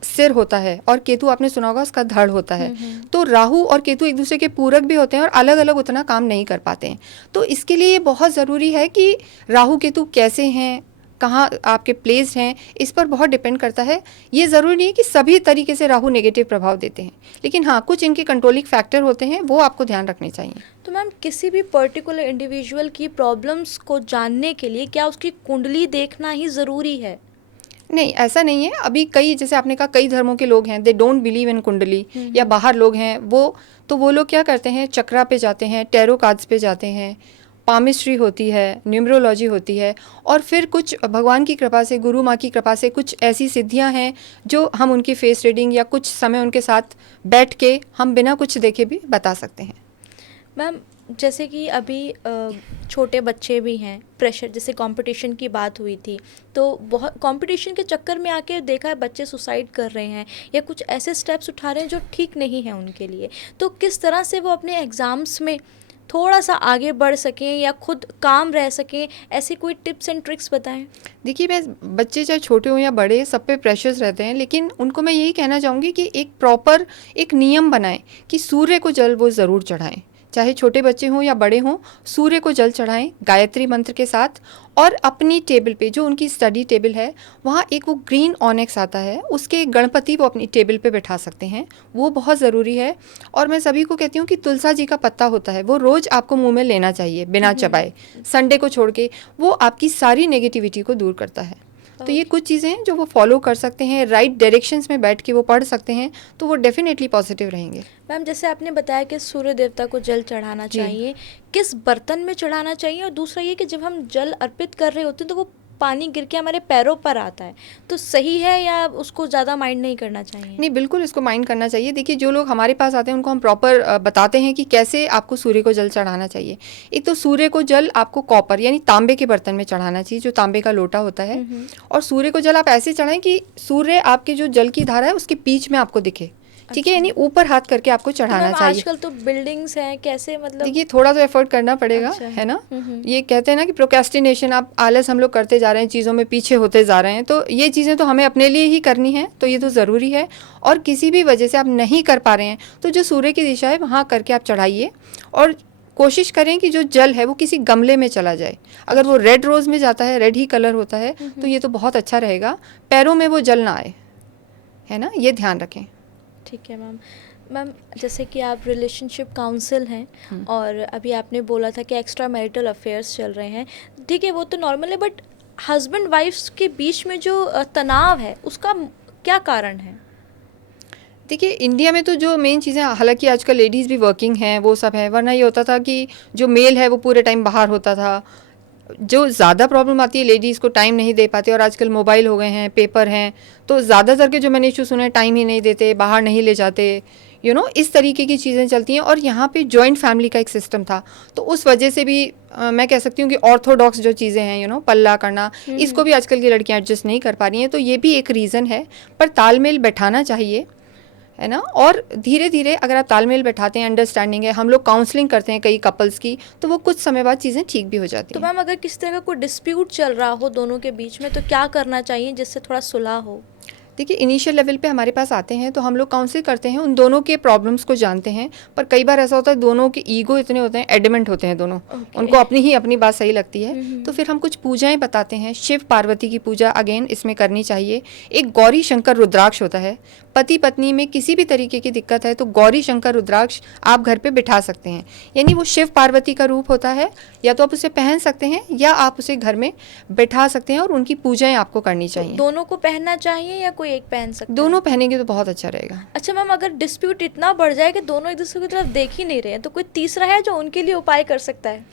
सिर होता है, और केतु आपने सुना होगा उसका धड़ होता है। तो राहु और केतु एक दूसरे के पूरक भी होते हैं और अलग अलग उतना काम नहीं कर पाते हैं। तो इसके लिए ये बहुत ज़रूरी है कि राहु केतु कैसे हैं, कहाँ आपके प्लेस्ड हैं, इस पर बहुत डिपेंड करता है। ये ज़रूरी नहीं है कि सभी तरीके से राहु नेगेटिव प्रभाव देते हैं, लेकिन हाँ, कुछ इनके कंट्रोलिंग फैक्टर होते हैं, वो आपको ध्यान रखने चाहिए। तो मैम किसी भी पर्टिकुलर इंडिविजुअल की प्रॉब्लम्स को जानने के लिए क्या उसकी कुंडली देखना ही ज़रूरी है? नहीं, ऐसा नहीं है। अभी कई, जैसे आपने कहा, कई धर्मों के लोग हैं, दे डोंट बिलीव इन कुंडली, या बाहर लोग हैं वो लोग क्या करते हैं, चक्रा पे जाते हैं, टैरो कार्ड्स पे जाते हैं, पामिस्ट्री होती है, न्यूमरोलॉजी होती है, और फिर कुछ भगवान की कृपा से, गुरु माँ की कृपा से कुछ ऐसी सिद्धियां हैं जो हम उनकी फेस रीडिंग या कुछ समय उनके साथ बैठ के हम बिना कुछ देखे भी बता सकते हैं। मैम जैसे कि अभी छोटे बच्चे भी हैं, प्रेशर, जैसे कंपटीशन की बात हुई थी, तो बहुत कंपटीशन के चक्कर में आके देखा है बच्चे सुसाइड कर रहे हैं या कुछ ऐसे स्टेप्स उठा रहे हैं जो ठीक नहीं है उनके लिए। तो किस तरह से वो अपने एग्ज़ाम्स में थोड़ा सा आगे बढ़ सकें या खुद काम रह सकें, ऐसी कोई टिप्स एंड ट्रिक्स बताएं? देखिए, मैं बच्चे चाहे छोटे हों या बड़े, सब पे प्रेशर्स रहते हैं, लेकिन उनको मैं यही कहना चाहूँगी कि एक प्रॉपर एक नियम बनाएं कि सूर्य को जल वो ज़रूर चढ़ाएं। चाहे छोटे बच्चे हों या बड़े हों, सूर्य को जल चढ़ाएं गायत्री मंत्र के साथ। और अपनी टेबल पे, जो उनकी स्टडी टेबल है, वहाँ एक वो ग्रीन ऑनेक्स आता है, उसके गणपति वो अपनी टेबल पे बैठा सकते हैं, वो बहुत ज़रूरी है। और मैं सभी को कहती हूँ कि तुलसा जी का पत्ता होता है, वो रोज़ आपको मुंह में लेना चाहिए बिना चबाए, संडे को छोड़ के। वो आपकी सारी नेगेटिविटी को दूर करता है। तो ये कुछ चीज़ें हैं जो वो फॉलो कर सकते हैं, राइट डायरेक्शंस में बैठ के वो पढ़ सकते हैं, तो वो डेफिनेटली पॉजिटिव रहेंगे। मैम जैसे आपने बताया कि सूर्य देवता को जल चढ़ाना चाहिए, किस बर्तन में चढ़ाना चाहिए? और दूसरा ये कि जब हम जल अर्पित कर रहे होते हैं तो वो पानी गिर के हमारे पैरों पर आता है, तो सही है या उसको ज़्यादा माइंड नहीं करना चाहिए? नहीं, बिल्कुल इसको माइंड करना चाहिए। देखिए, जो लोग हमारे पास आते हैं उनको हम प्रॉपर बताते हैं कि कैसे आपको सूर्य को जल चढ़ाना चाहिए। एक तो सूर्य को जल आपको कॉपर यानी तांबे के बर्तन में चढ़ाना चाहिए, जो तांबे का लोटा होता है। और सूर्य को जल आप ऐसे चढ़ाएं कि सूर्य आपके जो जल की धारा है उसके बीच में आपको दिखे, ठीक है, यानी ऊपर हाथ करके आपको चढ़ाना चाहिए। आजकल तो बिल्डिंग्स हैं, कैसे मतलब? देखिए, थोड़ा तो एफर्ट करना पड़ेगा, है ना। ये कहते हैं ना कि प्रोक्रेस्टिनेशन, आप आलस हम लोग करते जा रहे हैं, चीज़ों में पीछे होते जा रहे हैं, तो ये चीज़ें तो हमें अपने लिए ही करनी है, तो ये तो ज़रूरी है। और किसी भी वजह से आप नहीं कर पा रहे हैं तो जो सूर्य की दिशा है वहाँ करके आप चढ़ाइए। और कोशिश करें कि जो जल है वो किसी गमले में चला जाए। अगर वो रेड रोज़ में जाता है, रेड ही कलर होता है, तो ये तो बहुत अच्छा रहेगा, पैरों में वो जल ना आए, है ना, ये ध्यान रखें। ठीक है मैम। मैम जैसे कि आप रिलेशनशिप काउंसिल हैं और अभी आपने बोला था कि एक्स्ट्रा मैरिटल अफेयर्स चल रहे हैं, ठीक है वो तो नॉर्मल है, बट हस्बैंड वाइफ्स के बीच में जो तनाव है उसका क्या कारण है? देखिए इंडिया में तो जो मेन चीज़ें, हालांकि आजकल लेडीज़ भी वर्किंग हैं, वो सब है, वरना ये होता था कि जो मेल है वो पूरे टाइम बाहर होता था। जो ज़्यादा प्रॉब्लम आती है, लेडीज़ को टाइम नहीं दे पाते, और आजकल मोबाइल हो गए हैं, पेपर हैं, तो ज़्यादातर के जो मैंने इशू सुने, टाइम ही नहीं देते, बाहर नहीं ले जाते, इस तरीके की चीज़ें चलती हैं। और यहाँ पे जॉइंट फैमिली का एक सिस्टम था, तो उस वजह से भी मैं कह सकती हूँ कि ऑर्थोडॉक्स जो चीज़ें हैं, पल्ला करना, इसको भी आजकल की लड़कियाँ एडजस्ट नहीं कर पा रही हैं, तो ये भी एक रीज़न है। पर तालमेल बैठाना चाहिए, है ना। और धीरे धीरे अगर आप तालमेल बैठाते हैं, अंडरस्टैंडिंग है, हम लोग काउंसलिंग करते हैं कई कपल्स की, तो वो कुछ समय बाद चीज़ें ठीक भी हो जाती तो हैं। मैम अगर किसी तरह का कोई डिस्प्यूट चल रहा हो दोनों के बीच में, तो क्या करना चाहिए जिससे थोड़ा सुलह हो? देखिए इनिशियल लेवल पे हमारे पास आते हैं तो हम लोग काउंसिल करते हैं, उन दोनों के प्रॉब्लम्स को जानते हैं। पर कई बार ऐसा होता है, दोनों के ईगो इतने होते हैं, एडमेंट होते हैं दोनों, उनको अपनी ही अपनी बात सही लगती है। तो फिर हम कुछ पूजाएं बताते हैं। शिव पार्वती की पूजा अगेन इसमें करनी चाहिए। एक गौरी शंकर रुद्राक्ष होता है, पति पत्नी में किसी भी तरीके की दिक्कत है तो गौरी शंकर रुद्राक्ष आप घर पे बिठा सकते हैं। यानी वो शिव पार्वती का रूप होता है, या तो आप उसे पहन सकते हैं या आप उसे घर में बिठा सकते हैं, और उनकी पूजाएं आपको करनी चाहिए। तो दोनों को पहनना चाहिए या कोई एक पहन सकता है? दोनों पहनेंगे तो बहुत अच्छा रहेगा। अच्छा मैम, अगर डिस्प्यूट इतना बढ़ जाए कि दोनों एक दूसरे की तरफ देख ही नहीं रहे हैं, तो कोई तीसरा है जो उनके लिए उपाय कर सकता है?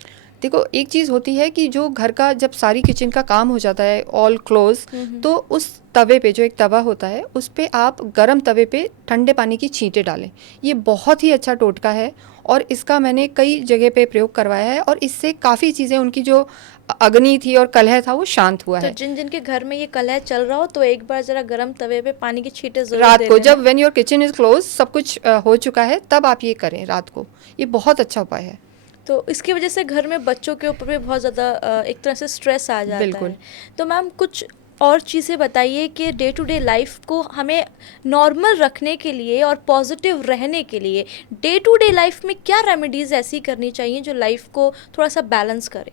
देखो एक चीज़ होती है कि जो घर का जब सारी किचन का काम हो जाता है ऑल क्लोज, तो उस तवे पे, जो एक तवा होता है, उस पे आप गरम तवे पे ठंडे पानी की छींटे डालें। ये बहुत ही अच्छा टोटका है, और इसका मैंने कई जगह पे प्रयोग करवाया है, और इससे काफ़ी चीज़ें, उनकी जो अग्नि थी और कलह था वो शांत हुआ तो है। जिन जिनके घर में ये कलह चल रहा हो, तो एक बार जरा गरम तवे पे पानी की छींटे जरूर रात दे को, लेना। जब when your kitchen is close, सब कुछ हो चुका है, तब आप ये करें रात को। ये बहुत अच्छा उपाय है। तो इसकी वजह से घर में बच्चों के ऊपर भी बहुत ज़्यादा एक तरह से स्ट्रेस आ जाता बिल्कुल। है। तो मैम कुछ और चीज़ें बताइए कि डे टू डे लाइफ को हमें नॉर्मल रखने के लिए और पॉजिटिव रहने के लिए डे टू डे लाइफ में क्या रेमेडीज़ ऐसी करनी चाहिए जो लाइफ को थोड़ा सा बैलेंस करे?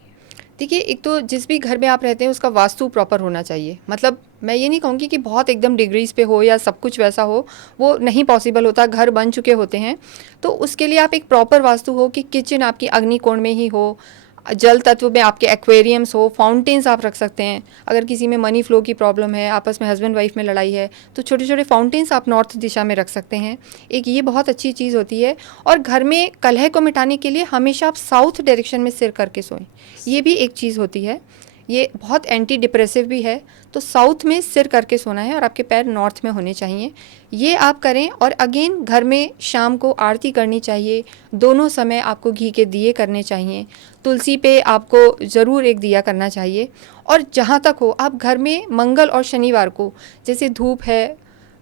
देखिए एक तो जिस भी घर में आप रहते हैं उसका वास्तु प्रॉपर होना चाहिए। मतलब मैं ये नहीं कहूँगी कि बहुत एकदम डिग्रीज पे हो या सब कुछ वैसा हो, वो नहीं पॉसिबल होता, घर बन चुके होते हैं। तो उसके लिए आप एक प्रॉपर वास्तु हो कि किचन आपकी अग्निकोण में ही हो, जल तत्व में आपके एक्वेरियम्स हो, फाउंटेन्स आप रख सकते हैं। अगर किसी में मनी फ्लो की प्रॉब्लम है, आपस में हस्बैंड वाइफ में लड़ाई है, तो छोटे छोटे फाउंटेन्स आप नॉर्थ दिशा में रख सकते हैं। एक ये बहुत अच्छी चीज़ होती है। और घर में कलह को मिटाने के लिए हमेशा आप साउथ डायरेक्शन में सिर करके सोएं, ये भी एक चीज़ होती है। ये बहुत एंटी डिप्रेसिव भी है। तो साउथ में सिर करके सोना है, और आपके पैर नॉर्थ में होने चाहिए। ये आप करें। और अगेन घर में शाम को आरती करनी चाहिए, दोनों समय आपको घी के दिए करने चाहिए, तुलसी पे आपको ज़रूर एक दिया करना चाहिए। और जहाँ तक हो, आप घर में मंगल और शनिवार को, जैसे धूप है,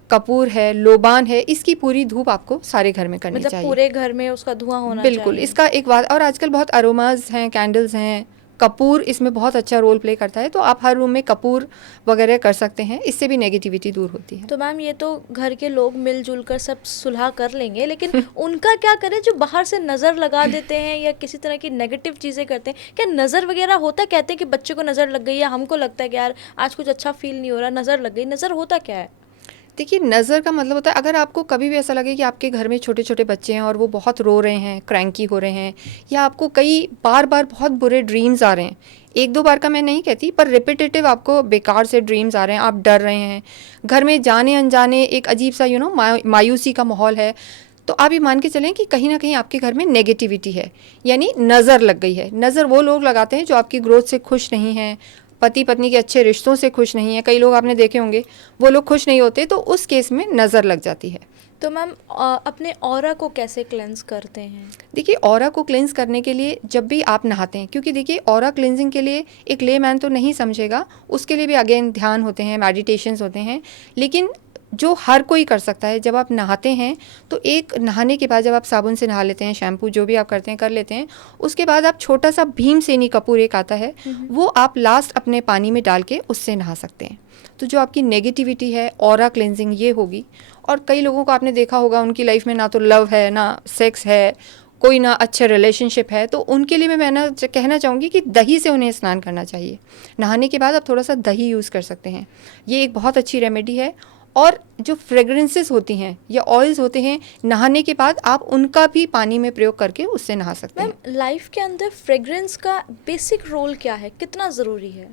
कपूर है, लोबान है, इसकी पूरी धूप आपको सारे घर में करनी मतलब चाहिए। पूरे घर में उसका धुआं होना बिल्कुल, चाहिए। इसका एक बात। और आजकल बहुत अरोमाज हैं, कैंडल्स हैं, कपूर इसमें बहुत अच्छा रोल प्ले करता है, तो आप हर रूम में कपूर वगैरह कर सकते हैं, इससे भी नेगेटिविटी दूर होती है। तो मैम ये तो घर के लोग मिलजुल कर सब सुलह कर लेंगे, लेकिन उनका क्या करें जो बाहर से नज़र लगा देते हैं या किसी तरह की नेगेटिव चीज़ें करते हैं? क्या नज़र वगैरह होता? कहते हैं कि बच्चे को नज़र लग गई, या हमको लगता है कि यार आज कुछ अच्छा फील नहीं हो रहा, नज़र लग गई। नज़र होता क्या है? देखिए नज़र का मतलब होता है, अगर आपको कभी भी ऐसा लगे कि आपके घर में छोटे छोटे बच्चे हैं और वो बहुत रो रहे हैं, क्रैंकी हो रहे हैं, या आपको कई बार बार बहुत बुरे ड्रीम्स आ रहे हैं, एक दो बार का मैं नहीं कहती, पर रिपीटेटिव आपको बेकार से ड्रीम्स आ रहे हैं, आप डर रहे हैं, घर में जाने अनजाने एक अजीब सा मायूसी का माहौल है, तो आप ये मान के चलें कि कहीं ना कहीं आपके घर में नेगेटिविटी है, यानी नज़र लग गई है। नज़र वो लोग लगाते हैं जो आपकी ग्रोथ से खुश नहीं हैं, पति पत्नी के अच्छे रिश्तों से खुश नहीं है। कई लोग आपने देखे होंगे, वो लोग खुश नहीं होते, तो उस केस में नज़र लग जाती है। तो मैम अपने ऑरा को कैसे क्लेंस करते हैं? देखिए ऑरा को क्लेंस करने के लिए जब भी आप नहाते हैं, क्योंकि देखिए ऑरा क्लेंजिंग के लिए एक लेमैन तो नहीं समझेगा, उसके लिए भी अगेन ध्यान होते हैं, मेडिटेशंस होते हैं, लेकिन जो हर कोई कर सकता है। जब आप नहाते हैं तो एक नहाने के बाद जब आप साबुन से नहा लेते हैं, शैम्पू जो भी आप करते हैं कर लेते हैं, उसके बाद आप छोटा सा भीमसेनी कपूर एक आता है, वो आप लास्ट अपने पानी में डाल के उससे नहा सकते हैं। तो जो आपकी नेगेटिविटी है, ऑरा क्लेंजिंग ये होगी। और कई लोगों को आपने देखा होगा, उनकी लाइफ में ना तो लव है, ना सेक्स है, कोई ना अच्छे रिलेशनशिप है, तो उनके लिए मैं ना कहना चाहूँगी कि दही से उन्हें स्नान करना चाहिए। नहाने के बाद आप थोड़ा सा दही यूज़ कर सकते हैं, ये एक बहुत अच्छी रेमेडी है। और जो फ्रेगरेंसेस होती हैं या ऑयल्स होते हैं, नहाने के बाद आप उनका भी पानी में प्रयोग करके उससे नहा सकते हैं। मैम लाइफ के अंदर फ्रेग्रेंस का बेसिक रोल क्या है, कितना ज़रूरी है?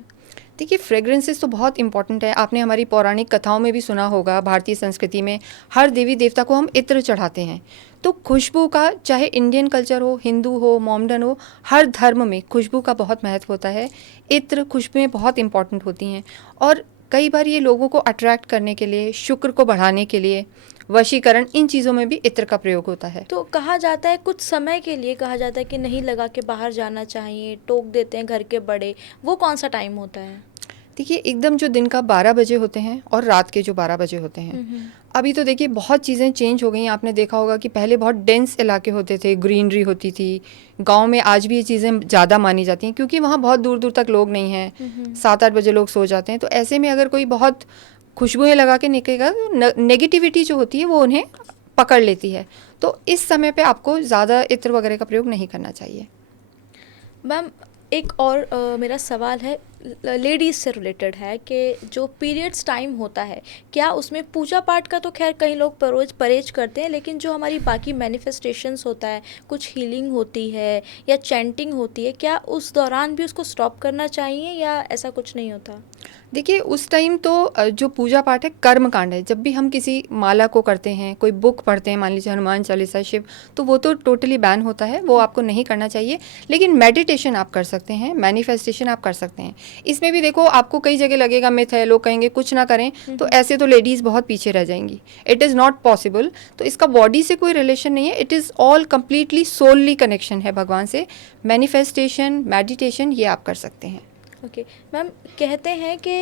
देखिए, फ्रेगरेंसेस तो बहुत इंपॉर्टेंट है। आपने हमारी पौराणिक कथाओं में भी सुना होगा, भारतीय संस्कृति में हर देवी देवता को हम इत्र चढ़ाते हैं। तो खुशबू का, चाहे इंडियन कल्चर हो, हिंदू हो, मोमडन हो, हर धर्म में खुशबू का बहुत महत्व होता है। इत्र, खुशबुएं बहुत इंपॉर्टेंट होती हैं। और कई बार ये लोगों को अट्रैक्ट करने के लिए, शुक्र को बढ़ाने के लिए, वशीकरण, इन चीज़ों में भी इत्र का प्रयोग होता है। तो कहा जाता है कुछ समय के लिए कहा जाता है कि नहीं लगा के बाहर जाना चाहिए, टोक देते हैं घर के बड़े, वो कौन सा टाइम होता है? देखिए, एकदम जो दिन का 12 बजे होते हैं और रात के जो 12 बजे होते हैं, अभी तो देखिए बहुत चीज़ें चेंज हो गई हैं। आपने देखा होगा कि पहले बहुत डेंस इलाके होते थे, ग्रीनरी होती थी। गांव में आज भी ये चीज़ें ज़्यादा मानी जाती हैं क्योंकि वहाँ बहुत दूर दूर तक लोग नहीं हैं, 7-8 बजे लोग सो जाते हैं। तो ऐसे में अगर कोई बहुत खुशबुएं लगा के निकलेगा तो नेगेटिविटी जो होती है वो उन्हें पकड़ लेती है। तो इस समय पे आपको ज़्यादा इत्र वगैरह का प्रयोग नहीं करना चाहिए। मैम एक और मेरा सवाल है, लेडीज़ से रिलेटेड है कि जो पीरियड्स टाइम होता है, क्या उसमें पूजा पाठ का तो खैर कई लोग परहेज करते हैं, लेकिन जो हमारी बाकी मैनिफेस्टेशंस होता है, कुछ हीलिंग होती है या चैंटिंग होती है, क्या उस दौरान भी उसको स्टॉप करना चाहिए या ऐसा कुछ नहीं होता? देखिए, उस टाइम तो जो पूजा पाठ है कर्म कांड है। जब भी हम किसी माला को करते हैं, कोई बुक पढ़ते हैं, मान लीजिए हनुमान चालीसा, शिव, तो वो तो टोटली बैन होता है, वो आपको नहीं करना चाहिए। लेकिन मेडिटेशन आप कर सकते हैं, मैनिफेस्टेशन आप कर सकते हैं। इसमें भी देखो, आपको कई जगह लगेगा मिथ है, लोग कहेंगे कुछ ना करें, तो ऐसे तो लेडीज़ बहुत पीछे रह जाएंगी। It is not possible. तो इसका बॉडी से कोई रिलेशन नहीं है, it is all completely solely connection है भगवान से। मैनिफेस्टेशन, मेडिटेशन, ये आप कर सकते हैं। ओके मैम, कहते हैं कि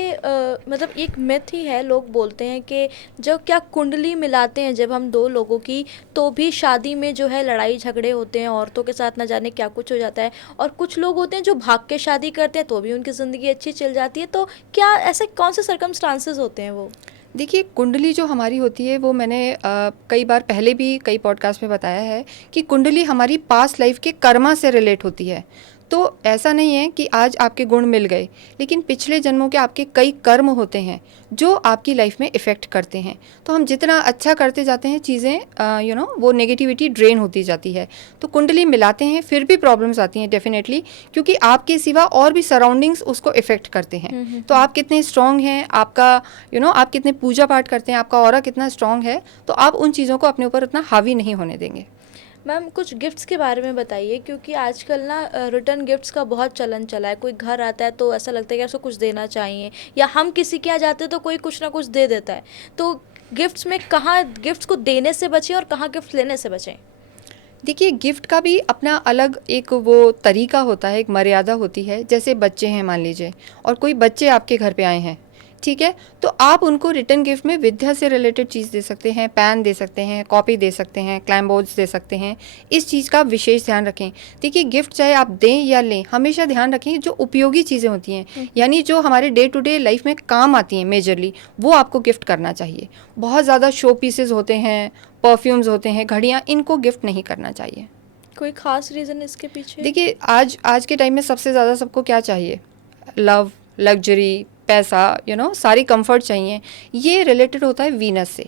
मतलब एक मिथ ही है, लोग बोलते हैं कि जो क्या कुंडली मिलाते हैं जब हम दो लोगों की, तो भी शादी में जो है लड़ाई झगड़े होते हैं, औरतों के साथ ना जाने क्या कुछ हो जाता है। और कुछ लोग होते हैं जो भाग के शादी करते हैं तो भी उनकी ज़िंदगी अच्छी चल जाती है। तो क्या ऐसे कौन से सर्कमस्टांसेस होते हैं वो? देखिए, कुंडली जो हमारी होती है वो मैंने कई बार पहले भी कई पॉडकास्ट में बताया है कि कुंडली हमारी पास्ट लाइफ के कर्मा से रिलेट होती है। तो ऐसा नहीं है कि आज आपके गुण मिल गए, लेकिन पिछले जन्मों के आपके कई कर्म होते हैं जो आपकी लाइफ में इफ़ेक्ट करते हैं। तो हम जितना अच्छा करते जाते हैं, चीज़ें वो नेगेटिविटी ड्रेन होती जाती है। तो कुंडली मिलाते हैं फिर भी प्रॉब्लम्स आती हैं डेफिनेटली, क्योंकि आपके सिवा और भी सराउंडिंग्स उसको इफ़ेक्ट करते हैं। तो आप कितने स्ट्रॉन्ग हैं, आपका आप कितने पूजा पाठ करते हैं, आपका ऑरा कितना स्ट्रॉन्ग है, तो आप उन चीज़ों को अपने ऊपर उतना हावी नहीं होने देंगे। मैम कुछ गिफ्ट्स के बारे में बताइए, क्योंकि आजकल ना रिटर्न गिफ्ट्स का बहुत चलन चला है। कोई घर आता है तो ऐसा लगता है कि उसको कुछ देना चाहिए, या हम किसी के यहाँ जाते हैं तो कोई कुछ ना कुछ दे देता है। तो गिफ्ट्स में कहाँ गिफ्ट्स को देने से बचें और कहाँ गिफ्ट लेने से बचें? देखिए, गिफ्ट का भी अपना अलग एक वो तरीका होता है, एक मर्यादा होती है। जैसे बच्चे हैं मान लीजिए, और कोई बच्चे आपके घर पे आए हैं, ठीक है, तो आप उनको रिटर्न गिफ्ट में विद्या से रिलेटेड चीज़ दे सकते हैं, पेन दे सकते हैं, कॉपी दे सकते हैं, क्लैम बोर्ड्स दे सकते हैं। इस चीज़ का विशेष ध्यान रखें। देखिए, गिफ्ट चाहे आप दें या लें, हमेशा ध्यान रखें जो उपयोगी चीज़ें होती हैं, यानी जो हमारे डे टू डे लाइफ में काम आती हैं मेजरली, वो आपको गिफ्ट करना चाहिए। बहुत ज़्यादा शो पीसेस होते हैं, परफ्यूम्स होते हैं, घड़ियाँ, इनको गिफ्ट नहीं करना चाहिए। कोई खास रीज़न इसके पीछे? देखिए, आज के टाइम में सबसे ज़्यादा सबको क्या चाहिए? लव, लग्जरी, पैसा, सारी कंफर्ट चाहिए। ये रिलेटेड होता है वीनस से,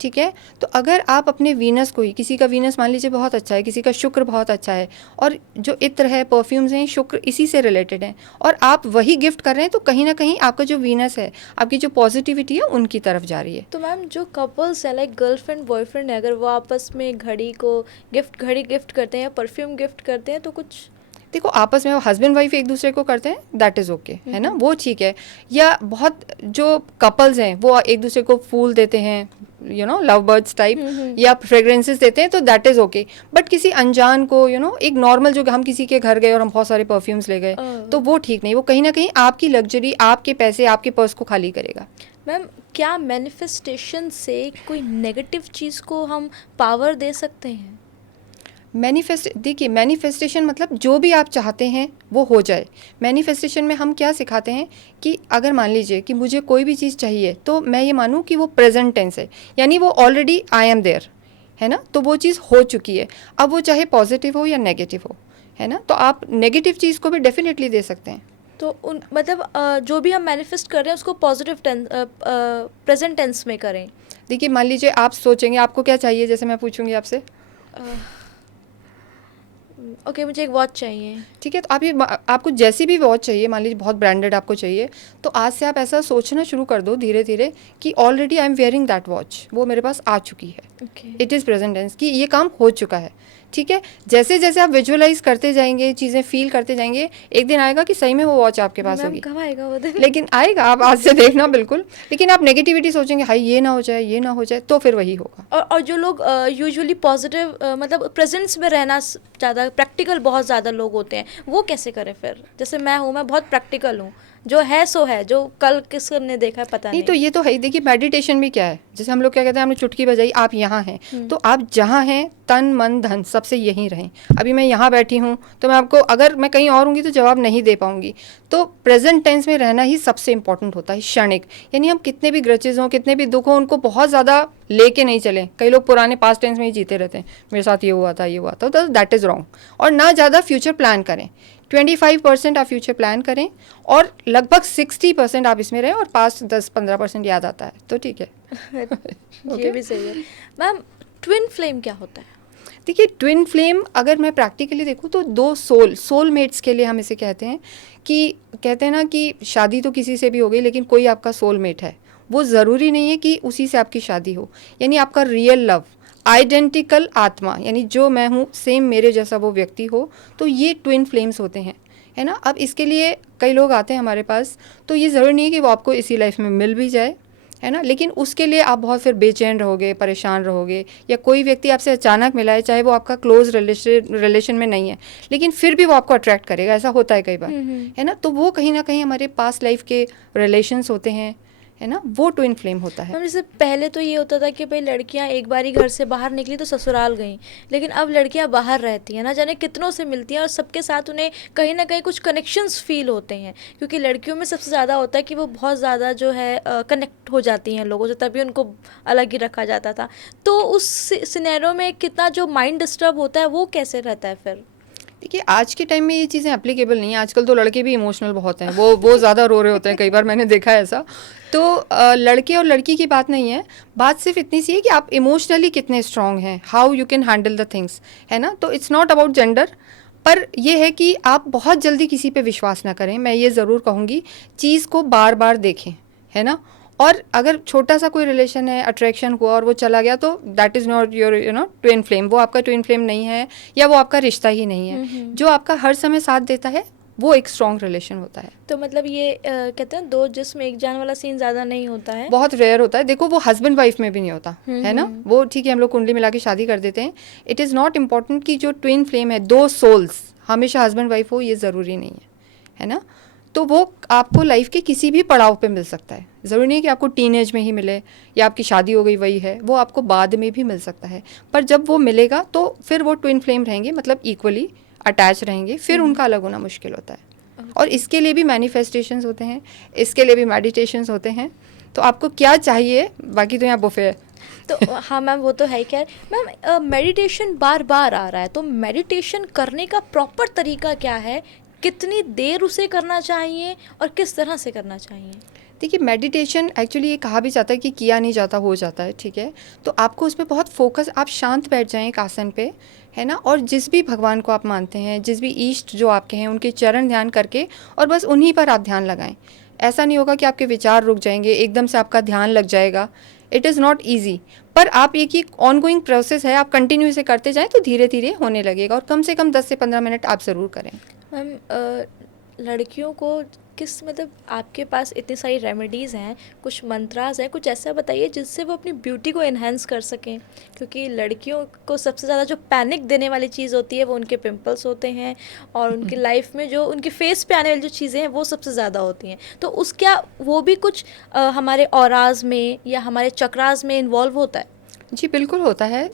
ठीक है। तो अगर आप अपने वीनस को ही, किसी का वीनस मान लीजिए बहुत अच्छा है, किसी का शुक्र बहुत अच्छा है, और जो इत्र है, परफ्यूम्स हैं, शुक्र इसी से रिलेटेड हैं, और आप वही गिफ्ट कर रहे हैं, तो कहीं ना कहीं आपका जो वीनस है, आपकी जो पॉजिटिविटी है, उनकी तरफ जा रही है। तो मैम जो कपल्स है, लाइक गर्लफ्रेंड बॉयफ्रेंड है, अगर वो आपस में घड़ी गिफ्ट करते हैं या परफ्यूम गिफ्ट करते हैं तो कुछ? देखो, आपस में हस्बैंड वाइफ एक दूसरे को करते हैं, दैट इज़ ओके, है ना, वो ठीक है। या बहुत जो कपल्स हैं वो एक दूसरे को फूल देते हैं, लव बर्ड्स टाइप, या फ्रेग्रेंसेस देते हैं, तो दैट इज़ ओके। बट किसी अनजान को, एक नॉर्मल, जो हम किसी के घर गए और हम बहुत सारे परफ्यूम्स ले गए, तो वो ठीक नहीं। वो कहीं ना कहीं आपकी लग्जरी, आपके पैसे, आपके पर्स को खाली करेगा। मैम क्या मैनिफेस्टेशन से कोई नेगेटिव चीज़ को हम पावर दे सकते हैं? देखिए, मैनिफेस्टेशन मतलब जो भी आप चाहते हैं वो हो जाए। मैनिफेस्टेशन में हम क्या सिखाते हैं कि अगर मान लीजिए कि मुझे कोई भी चीज़ चाहिए, तो मैं ये मानूं कि वो प्रेजेंट टेंस है, यानी वो ऑलरेडी आई एम देयर, है ना, तो वो चीज़ हो चुकी है। अब वो चाहे पॉजिटिव हो या नेगेटिव हो, है ना, तो आप नेगेटिव चीज़ को भी डेफिनेटली दे सकते हैं। तो उन मतलब जो भी हम मैनिफेस्ट कर रहे हैं उसको पॉजिटिव टेंस प्रेजेंट टेंस में करें। देखिए मान लीजिए आप सोचेंगे आपको क्या चाहिए, जैसे मैं पूछूंगी आपसे, ओके मुझे एक वॉच चाहिए। ठीक है, तो आप ये आपको जैसी भी वॉच चाहिए, मान लीजिए बहुत ब्रांडेड आपको चाहिए, तो आज से आप ऐसा सोचना शुरू कर दो धीरे धीरे कि already I am wearing that watch, वो मेरे पास आ चुकी है। Okay it is present tense कि ये काम हो चुका है। ठीक है, जैसे जैसे आप विजुअलाइज करते जाएंगे, चीज़ें फील करते जाएंगे, एक दिन आएगा कि सही में वो वॉच आपके पास मैम होगी। कब आएगा वो दिन? लेकिन आएगा, आप आज से देखना बिल्कुल। लेकिन आप नेगेटिविटी सोचेंगे, हाई ये ना हो जाए, ये ना हो जाए, तो फिर वही होगा। और जो लोग यूजुअली पॉजिटिव मतलब प्रेजेंस में रहना ज़्यादा प्रैक्टिकल बहुत ज़्यादा लोग होते हैं, वो कैसे करें फिर? जैसे मैं हूँ, मैं बहुत प्रैक्टिकल हूँ, जो है सो है, जो कल किसने देखा है पता नहीं, तो ये तो है ही। देखिए मेडिटेशन भी क्या है, जैसे हम लोग क्या कहते हैं, हमने चुटकी बजाई, आप यहाँ हैं, तो आप जहाँ हैं तन मन धन सबसे यहीं रहें। अभी मैं यहाँ बैठी हूँ, तो मैं आपको, अगर मैं कहीं और होंगी तो जवाब नहीं दे पाऊंगी। तो प्रेजेंट टेंस में रहना ही सबसे इंपॉर्टेंट होता है, क्षणिक। यानी हम कितने भी ग्रचेज हों, कितने भी दुख हों, उनको बहुत ज़्यादा लेके नहीं चलें। कई लोग पुराने पास्ट टेंस में ही जीते रहते हैं, मेरे साथ ये हुआ था, ये हुआ था, तो दैट इज़ रॉन्ग। और ना ज़्यादा फ्यूचर प्लान करें। 25% आप फ्यूचर प्लान करें और लगभग 60% आप इसमें रहें, और पास्ट 10-15% याद आता है, तो ठीक है। ये भी सही है। मैम ट्विन फ्लेम क्या होता है? देखिए ट्विन फ्लेम अगर मैं प्रैक्टिकली देखूँ तो दो सोलमेट्स के लिए हम इसे कहते हैं। कि कहते हैं ना कि शादी तो किसी से भी हो गई, लेकिन कोई आपका सोलमेट है, वो ज़रूरी नहीं है कि उसी से आपकी शादी हो। यानी आपका रियल लव, आइडेंटिकल आत्मा, यानी जो मैं हूँ सेम मेरे जैसा वो व्यक्ति हो, तो ये ट्विन फ्लेम्स होते हैं, है ना। अब इसके लिए कई लोग आते हैं हमारे पास, तो ये ज़रूरी नहीं है कि वो आपको इसी लाइफ में मिल भी जाए, है ना, लेकिन उसके लिए आप बहुत फिर बेचैन रहोगे, परेशान रहोगे। या कोई व्यक्ति आपसे अचानक मिला है, चाहे वो आपका क्लोज रिलेशन में नहीं है, लेकिन फिर भी वो आपको अट्रैक्ट करेगा, ऐसा होता है कई बार, है ना। तो वो कहीं ना कहीं हमारे पास्ट लाइफ के रिलेशंस होते हैं, है ना, वो ट्विन फ्लेम होता है। मैम जैसे पहले तो ये होता था कि भाई लड़कियां एक बार ही घर से बाहर निकली तो ससुराल गई, लेकिन अब लड़कियां बाहर रहती हैं, ना जाने कितनों से मिलती हैं, और सबके साथ उन्हें कहीं ना कहीं कुछ कनेक्शंस फील होते हैं, क्योंकि लड़कियों में सबसे ज़्यादा होता है कि वो बहुत ज़्यादा जो है कनेक्ट हो जाती हैं लोगों से, तभी उनको अलग ही रखा जाता था। तो उस सिनेरियो में कितना जो माइंड डिस्टर्ब होता है वो कैसे रहता है फिर? देखिए आज के टाइम में ये चीज़ें एप्लीकेबल नहीं है। आजकल तो लड़के भी इमोशनल बहुत हैं, वो ज़्यादा रो रहे होते हैं, कई बार मैंने देखा है ऐसा। तो लड़के और लड़की की बात नहीं है, बात सिर्फ इतनी सी है कि आप इमोशनली कितने स्ट्रांग हैं, how you can handle the things, है ना। तो इट्स नॉट अबाउट जेंडर, पर यह है कि आप बहुत जल्दी किसी पे विश्वास ना करें। मैं ये ज़रूर कहूँगी, चीज़ को बार बार देखें, है ना। और अगर छोटा सा कोई रिलेशन है, अट्रैक्शन हुआ और वो चला गया, तो that is not your twin flame, वो आपका ट्विन फ्लेम नहीं है, या वो आपका रिश्ता ही नहीं है। जो आपका हर समय साथ देता है वो एक स्ट्रॉन्ग रिलेशन होता है। तो मतलब ये कहते हैं दो जिस्म एक जान वाला सीन ज़्यादा नहीं होता है, बहुत रेयर होता है। देखो वो हस्बैंड वाइफ में भी नहीं होता, है ना। वो ठीक है, हम लोग कुंडली मिला के शादी कर देते हैं। इट इज़ नॉट इम्पॉर्टेंट कि जो ट्विन फ्लेम है, दो सोल्स हमेशा हस्बैंड वाइफ हो, ये ज़रूरी नहीं है ना। तो वो आपको लाइफ के किसी भी पड़ाव पे मिल सकता है। ज़रूरी नहीं है कि आपको टीनेज में ही मिले, या आपकी शादी हो गई वही है, वो आपको बाद में भी मिल सकता है। पर जब वो मिलेगा तो फिर वो ट्विन फ्लेम रहेंगे, मतलब इक्वली अटैच रहेंगे, फिर उनका अलग होना मुश्किल होता है। और इसके लिए भी मैनिफेस्टेशंस होते हैं, इसके लिए भी मेडिटेशंस होते हैं। तो आपको क्या चाहिए, बाकी तो यहाँ बुफे है। तो हाँ मैम वो तो है। क्या मैम मेडिटेशन बार बार आ रहा है, तो मेडिटेशन करने का प्रॉपर तरीका क्या है? कितनी देर उसे करना चाहिए और किस तरह से करना चाहिए? देखिए मेडिटेशन एक्चुअली ये कहा भी जाता है कि किया नहीं जाता, हो जाता है, ठीक है। तो आपको उस पर बहुत फोकस, आप शांत बैठ जाएं एक आसन पे, है ना, और जिस भी भगवान को आप मानते हैं, जिस भी ईष्ट जो आपके हैं, उनके चरण ध्यान करके, और बस उन्हीं पर आप ध्यान लगाएं। ऐसा नहीं होगा कि आपके विचार रुक जाएंगे, एकदम से आपका ध्यान लग जाएगा। इट इज़ नॉट ईजी, पर आप एक ऑनगोइंग प्रोसेस है, आप कंटिन्यू से करते जाएं तो धीरे धीरे होने लगेगा। और कम से कम 10 से 15 मिनट आप ज़रूर करें। मैम लड़कियों को किस मतलब आपके पास इतनी सारी रेमेडीज़ हैं, कुछ मंत्रास हैं, कुछ ऐसा बताइए जिससे वो अपनी ब्यूटी को इन्हेंस कर सकें, क्योंकि लड़कियों को सबसे ज़्यादा जो पैनिक देने वाली चीज़ होती है वो उनके पिंपल्स होते हैं, और उनकी लाइफ में जो उनके फेस पे आने वाली जो चीज़ें हैं वो सबसे ज़्यादा होती हैं। तो उस क्या वो भी कुछ हमारे औराज में या हमारे चक्रास में इन्वॉल्व होता है? जी बिल्कुल होता है।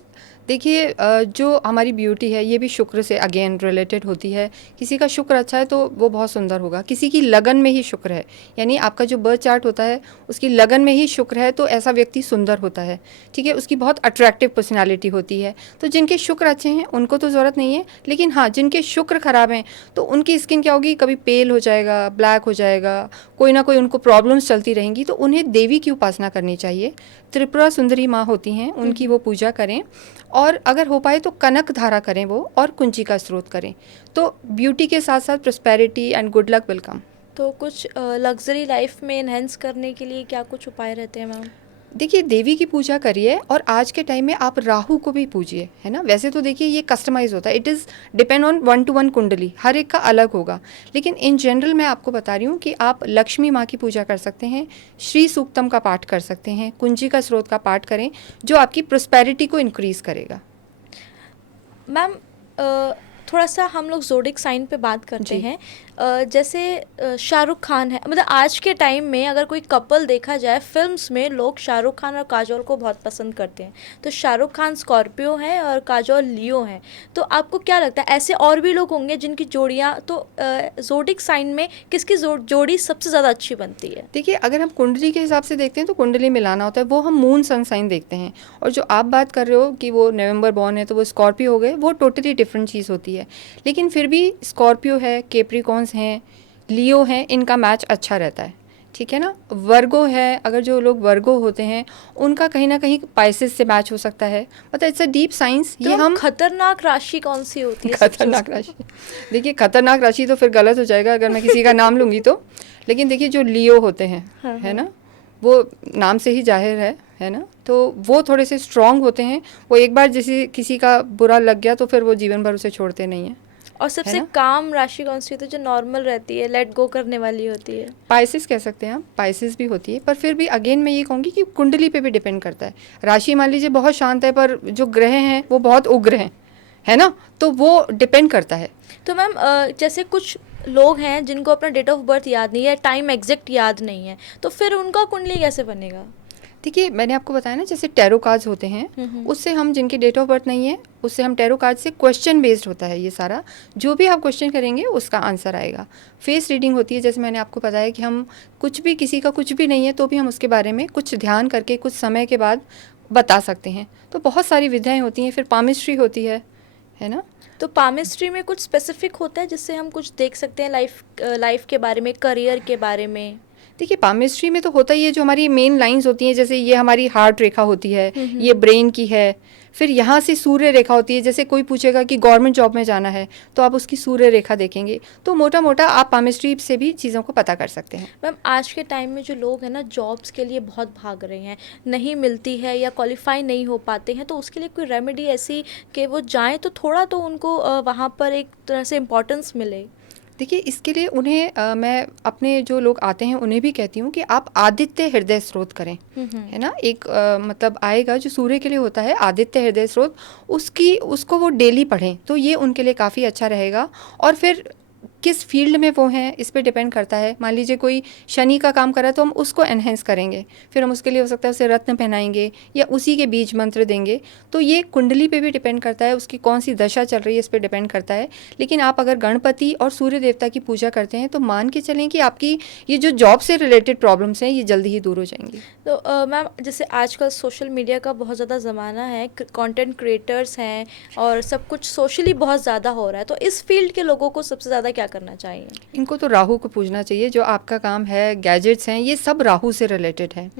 देखिए जो हमारी ब्यूटी है ये भी शुक्र से अगेन रिलेटेड होती है। किसी का शुक्र अच्छा है तो वो बहुत सुंदर होगा, किसी की लगन में ही शुक्र है, यानी आपका जो बर्थ चार्ट होता है उसकी लगन में ही शुक्र है तो ऐसा व्यक्ति सुंदर होता है, ठीक है। उसकी बहुत अट्रैक्टिव पर्सनालिटी होती है। तो जिनके शुक्र अच्छे हैं उनको तो ज़रूरत नहीं है, लेकिन हाँ जिनके शुक्र ख़राब हैं तो उनकी स्किन क्या होगी, कभी पेल हो जाएगा, ब्लैक हो जाएगा, कोई ना कोई उनको प्रॉब्लम्स चलती रहेंगी। तो उन्हें देवी की उपासना करनी चाहिए। त्रिपुरा सुंदरी माँ होती हैं, उनकी वो पूजा करें, और अगर हो पाए तो कनक धारा करें वो, और कुंजी का स्रोत करें। तो ब्यूटी के साथ साथ prosperity and good luck will come. तो कुछ लग्जरी लाइफ में इन्हेंस करने के लिए क्या कुछ उपाय रहते हैं मैम? देखिए देवी की पूजा करिए, और आज के टाइम में आप राहु को भी पूजिए, है ना। वैसे तो देखिए ये कस्टमाइज होता है, it is depend on 1 to 1 कुंडली, हर एक का अलग होगा। लेकिन इन जनरल मैं आपको बता रही हूँ कि आप लक्ष्मी माँ की पूजा कर सकते हैं, श्री सूक्तम का पाठ कर सकते हैं, कुंजी का स्रोत का पाठ करें, जो आपकी प्रोस्पेरिटी को इंक्रीज़ करेगा। मैम थोड़ा सा हम लोग ज़ोडिक साइन पे बात करते जी। हैं। जैसे शाहरुख खान है, मतलब आज के टाइम में अगर कोई कपल देखा जाए फिल्म्स में, लोग शाहरुख खान और काजोल को बहुत पसंद करते हैं। तो शाहरुख खान स्कॉर्पियो है और काजोल लियो है। तो आपको क्या लगता है ऐसे और भी लोग होंगे जिनकी जोड़ियाँ, तो ज़ोडिक साइन में किसकी जोड़ी सबसे ज़्यादा अच्छी बनती है? देखिए अगर हम कुंडली के हिसाब से देखते हैं तो कुंडली मिलाना होता है, वो हम मून सन साइन देखते हैं। और जो आप बात कर रहे हो कि वो नवंबर बॉर्न है तो वो स्कॉर्पियो हो गए, वो टोटली डिफरेंट चीज़ होती है। लेकिन फिर भी स्कॉर्पियो है, कैप्रिकॉन्स हैं, लियो हैं, इनका मैच अच्छा रहता है, ठीक है ना। वर्गो है, अगर जो लोग वर्गो होते हैं उनका कहीं ना कहीं पाइसेस से मैच हो सकता है। मतलब इट्स अ डीप साइंस। तो ये हम खतरनाक राशि कौन सी होती है सबसे खतरनाक राशि, देखिए खतरनाक राशि तो फिर गलत हो जाएगा अगर मैं किसी का नाम लूँगी तो। लेकिन देखिए जो लियो होते हैं, हाँ, है ना, वो नाम से ही जाहिर है ना, तो वो थोड़े से स्ट्रांग होते हैं। वो एक बार जैसे किसी का बुरा लग गया तो फिर वो जीवन भर उसे छोड़ते नहीं हैं। और सबसे ना? काम राशि कौन सी होती है जो नॉर्मल रहती है, लेट गो करने वाली होती है? पाइसिस कह सकते हैं हम, पाइसिस भी होती है, पर फिर भी अगेन मैं ये कहूँगी कि कुंडली पे भी डिपेंड करता है। राशि मान लीजिए बहुत शांत है पर जो ग्रह हैं वो बहुत उग्र हैं, है ना, तो वो डिपेंड करता है। तो मैम जैसे कुछ लोग हैं जिनको अपना डेट ऑफ बर्थ याद नहीं है, टाइम एग्जैक्ट याद नहीं है, तो फिर उनका कुंडली कैसे बनेगा? देखिए मैंने आपको बताया ना, जैसे टैरो कार्ड्स होते हैं, उससे हम जिनकी डेट ऑफ बर्थ नहीं है उससे हम टैरो कार्ड से क्वेश्चन बेस्ड होता है ये सारा, जो भी आप क्वेश्चन करेंगे उसका आंसर आएगा। फेस रीडिंग होती है, जैसे मैंने आपको बताया कि हम कुछ भी, किसी का कुछ भी नहीं है तो भी हम उसके बारे में कुछ ध्यान करके कुछ समय के बाद बता सकते हैं। तो बहुत सारी विधियाएँ होती हैं। फिर पामिस्ट्री होती है ना। तो पामिस्ट्री में कुछ स्पेसिफिक होता है जिससे हम कुछ देख सकते हैं लाइफ के बारे में, करियर के बारे में? देखिए पामिस्ट्री में तो होता ही है, जो हमारी मेन लाइंस होती हैं, जैसे ये हमारी हार्ट रेखा होती है, ये ब्रेन की है। फिर यहाँ से सूर्य रेखा होती है, जैसे कोई पूछेगा कि गवर्नमेंट जॉब में जाना है तो आप उसकी सूर्य रेखा देखेंगे। तो मोटा मोटा आप पामिस्ट्री से भी चीज़ों को पता कर सकते हैं। मैम आज के टाइम में जो लोग हैं ना जॉब्स के लिए बहुत भाग रहे हैं, नहीं मिलती है या क्वालिफाई नहीं हो पाते हैं, तो उसके लिए कोई रेमेडी ऐसी कि वो जाएं तो थोड़ा तो उनको वहाँ पर एक तरह से इम्पोर्टेंस मिले? देखिए इसके लिए उन्हें मैं अपने जो लोग आते हैं उन्हें भी कहती हूँ कि आप आदित्य हृदय स्रोत करें, है ना। एक मतलब आएगा जो सूर्य के लिए होता है, आदित्य हृदय स्रोत, उसको वो डेली पढ़ें तो ये उनके लिए काफ़ी अच्छा रहेगा। और फिर किस फील्ड में वो हैं इस पे डिपेंड करता है। मान लीजिए कोई शनि का काम कर रहा है तो हम उसको एनहेंस करेंगे, फिर हम उसके लिए हो सकता है उसे रत्न पहनाएंगे या उसी के बीज मंत्र देंगे। तो ये कुंडली पे भी डिपेंड करता है, उसकी कौन सी दशा चल रही है इस पे डिपेंड करता है। लेकिन आप अगर गणपति और सूर्य देवता की पूजा करते हैं तो मान के चलें कि आपकी ये जो जॉब से रिलेटेड प्रॉब्लम्स हैं ये जल्दी ही दूर हो जाएंगी। तो मैम जैसे आजकल सोशल मीडिया का बहुत ज़्यादा ज़माना है, कंटेंट क्रिएटर्स हैं और सब कुछ सोशली बहुत ज़्यादा हो रहा है, तो इस फील्ड के लोगों को सबसे ज़्यादा क्या करना चाहिए? इनको तो राहु को पूजना चाहिए। जो आपका काम है, गैजेट्स हैं, ये सब राहु से रिलेटेड है।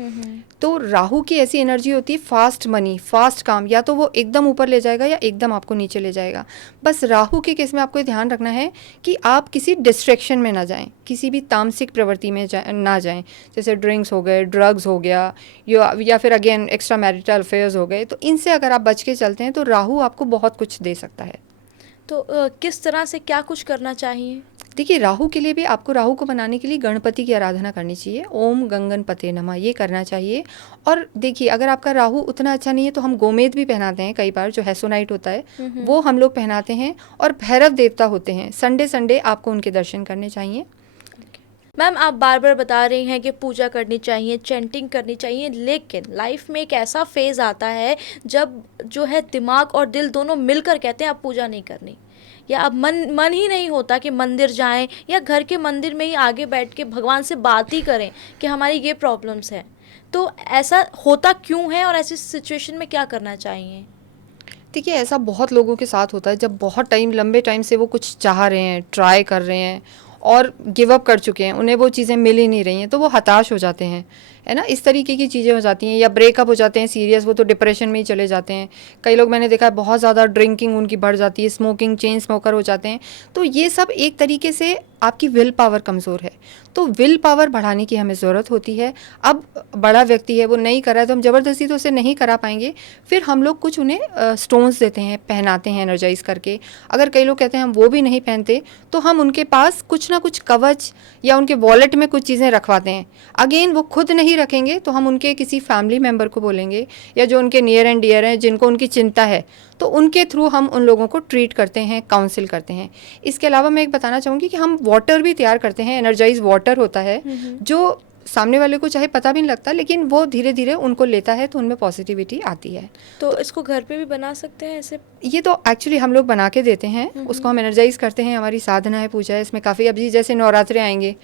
तो राहु की ऐसी एनर्जी होती है, फास्ट मनी, फास्ट काम, या तो वो एकदम ऊपर ले जाएगा या एकदम आपको नीचे ले जाएगा। बस राहु के केस में आपको ध्यान रखना है कि आप किसी डिस्ट्रैक्शन में ना जाएं, किसी भी तामसिक प्रवृत्ति में ना जाएं, जैसे ड्रिंक्स हो गए, ड्रग्स हो गया, या फिर अगेन एक्स्ट्रा मैरिटल अफेयर्स हो गए। तो इनसे अगर आप बच के चलते हैं तो राहु आपको बहुत कुछ दे सकता है। तो किस तरह से क्या कुछ करना चाहिए? देखिए राहु के लिए भी आपको, राहु को बनाने के लिए गणपति की आराधना करनी चाहिए, ओम गंगनपते नमः, ये करना चाहिए। और देखिए अगर आपका राहु उतना अच्छा नहीं है तो हम गोमेद भी पहनाते हैं कई बार, जो हेसोनाइट होता है वो हम लोग पहनाते हैं। और भैरव देवता होते हैं, संडे संडे आपको उनके दर्शन करने चाहिए। मैम आप बार बार बता रही हैं कि पूजा करनी चाहिए, चैंटिंग करनी चाहिए, लेकिन लाइफ में एक ऐसा फेज आता है जब जो है दिमाग और दिल दोनों मिलकर कहते हैं अब पूजा नहीं करनी, या अब मन मन ही नहीं होता कि मंदिर जाएं या घर के मंदिर में ही आगे बैठ के भगवान से बात ही करें कि हमारी ये प्रॉब्लम्स हैं। तो ऐसा होता क्यों है और ऐसी सिचुएशन में क्या करना चाहिए? देखिए, ऐसा बहुत लोगों के साथ होता है जब बहुत लंबे टाइम से वो कुछ चाह रहे हैं, ट्राई कर रहे हैं और गिव अप कर चुके हैं, उन्हें वो चीज़ें मिल ही नहीं रही हैं, तो वो हताश हो जाते हैं, है ना। इस तरीके की चीज़ें हो जाती हैं, या ब्रेकअप हो जाते हैं सीरियस, वो तो डिप्रेशन में ही चले जाते हैं। कई लोग मैंने देखा है बहुत ज़्यादा ड्रिंकिंग उनकी बढ़ जाती है, स्मोकिंग, चेन स्मोकर हो जाते हैं। तो ये सब एक तरीके से आपकी विल पावर कमज़ोर है, तो विल पावर बढ़ाने की हमें ज़रूरत होती है। अब बड़ा व्यक्ति है, वो नहीं कर रहा है तो हम ज़बरदस्ती तो उसे नहीं करा पाएंगे। फिर हम लोग कुछ उन्हें स्टोन्स देते हैं, पहनाते हैं एनर्जाइज करके। अगर कई लोग कहते हैं हम वो भी नहीं पहनते, तो हम उनके पास कुछ ना कुछ कवच या उनके वॉलेट में कुछ चीज़ें रखवाते हैं। अगेन वो खुद नहीं रखेंगे तो हम उनके किसी फैमिली मेम्बर को बोलेंगे, या जो उनके नियर एंड डियर हैं, जिनको उनकी चिंता है, तो उनके थ्रू हम उन लोगों को ट्रीट करते हैं, काउंसिल करते हैं। इसके अलावा मैं एक बताना चाहूँगी कि हम वाटर भी तैयार करते हैं, एनर्जाइज वाटर होता है, जो सामने वाले को चाहे पता भी नहीं लगता, लेकिन वो धीरे धीरे उनको लेता है तो उनमें पॉजिटिविटी आती है। तो इसको घर पे भी बना सकते हैं ऐसे? ये तो एक्चुअली हम लोग बना के देते हैं, उसको हम एनर्जाइज करते हैं। हमारी साधना है, पूजा है, इसमें काफ़ी, अभी जैसे नवरात्रे आएंगे,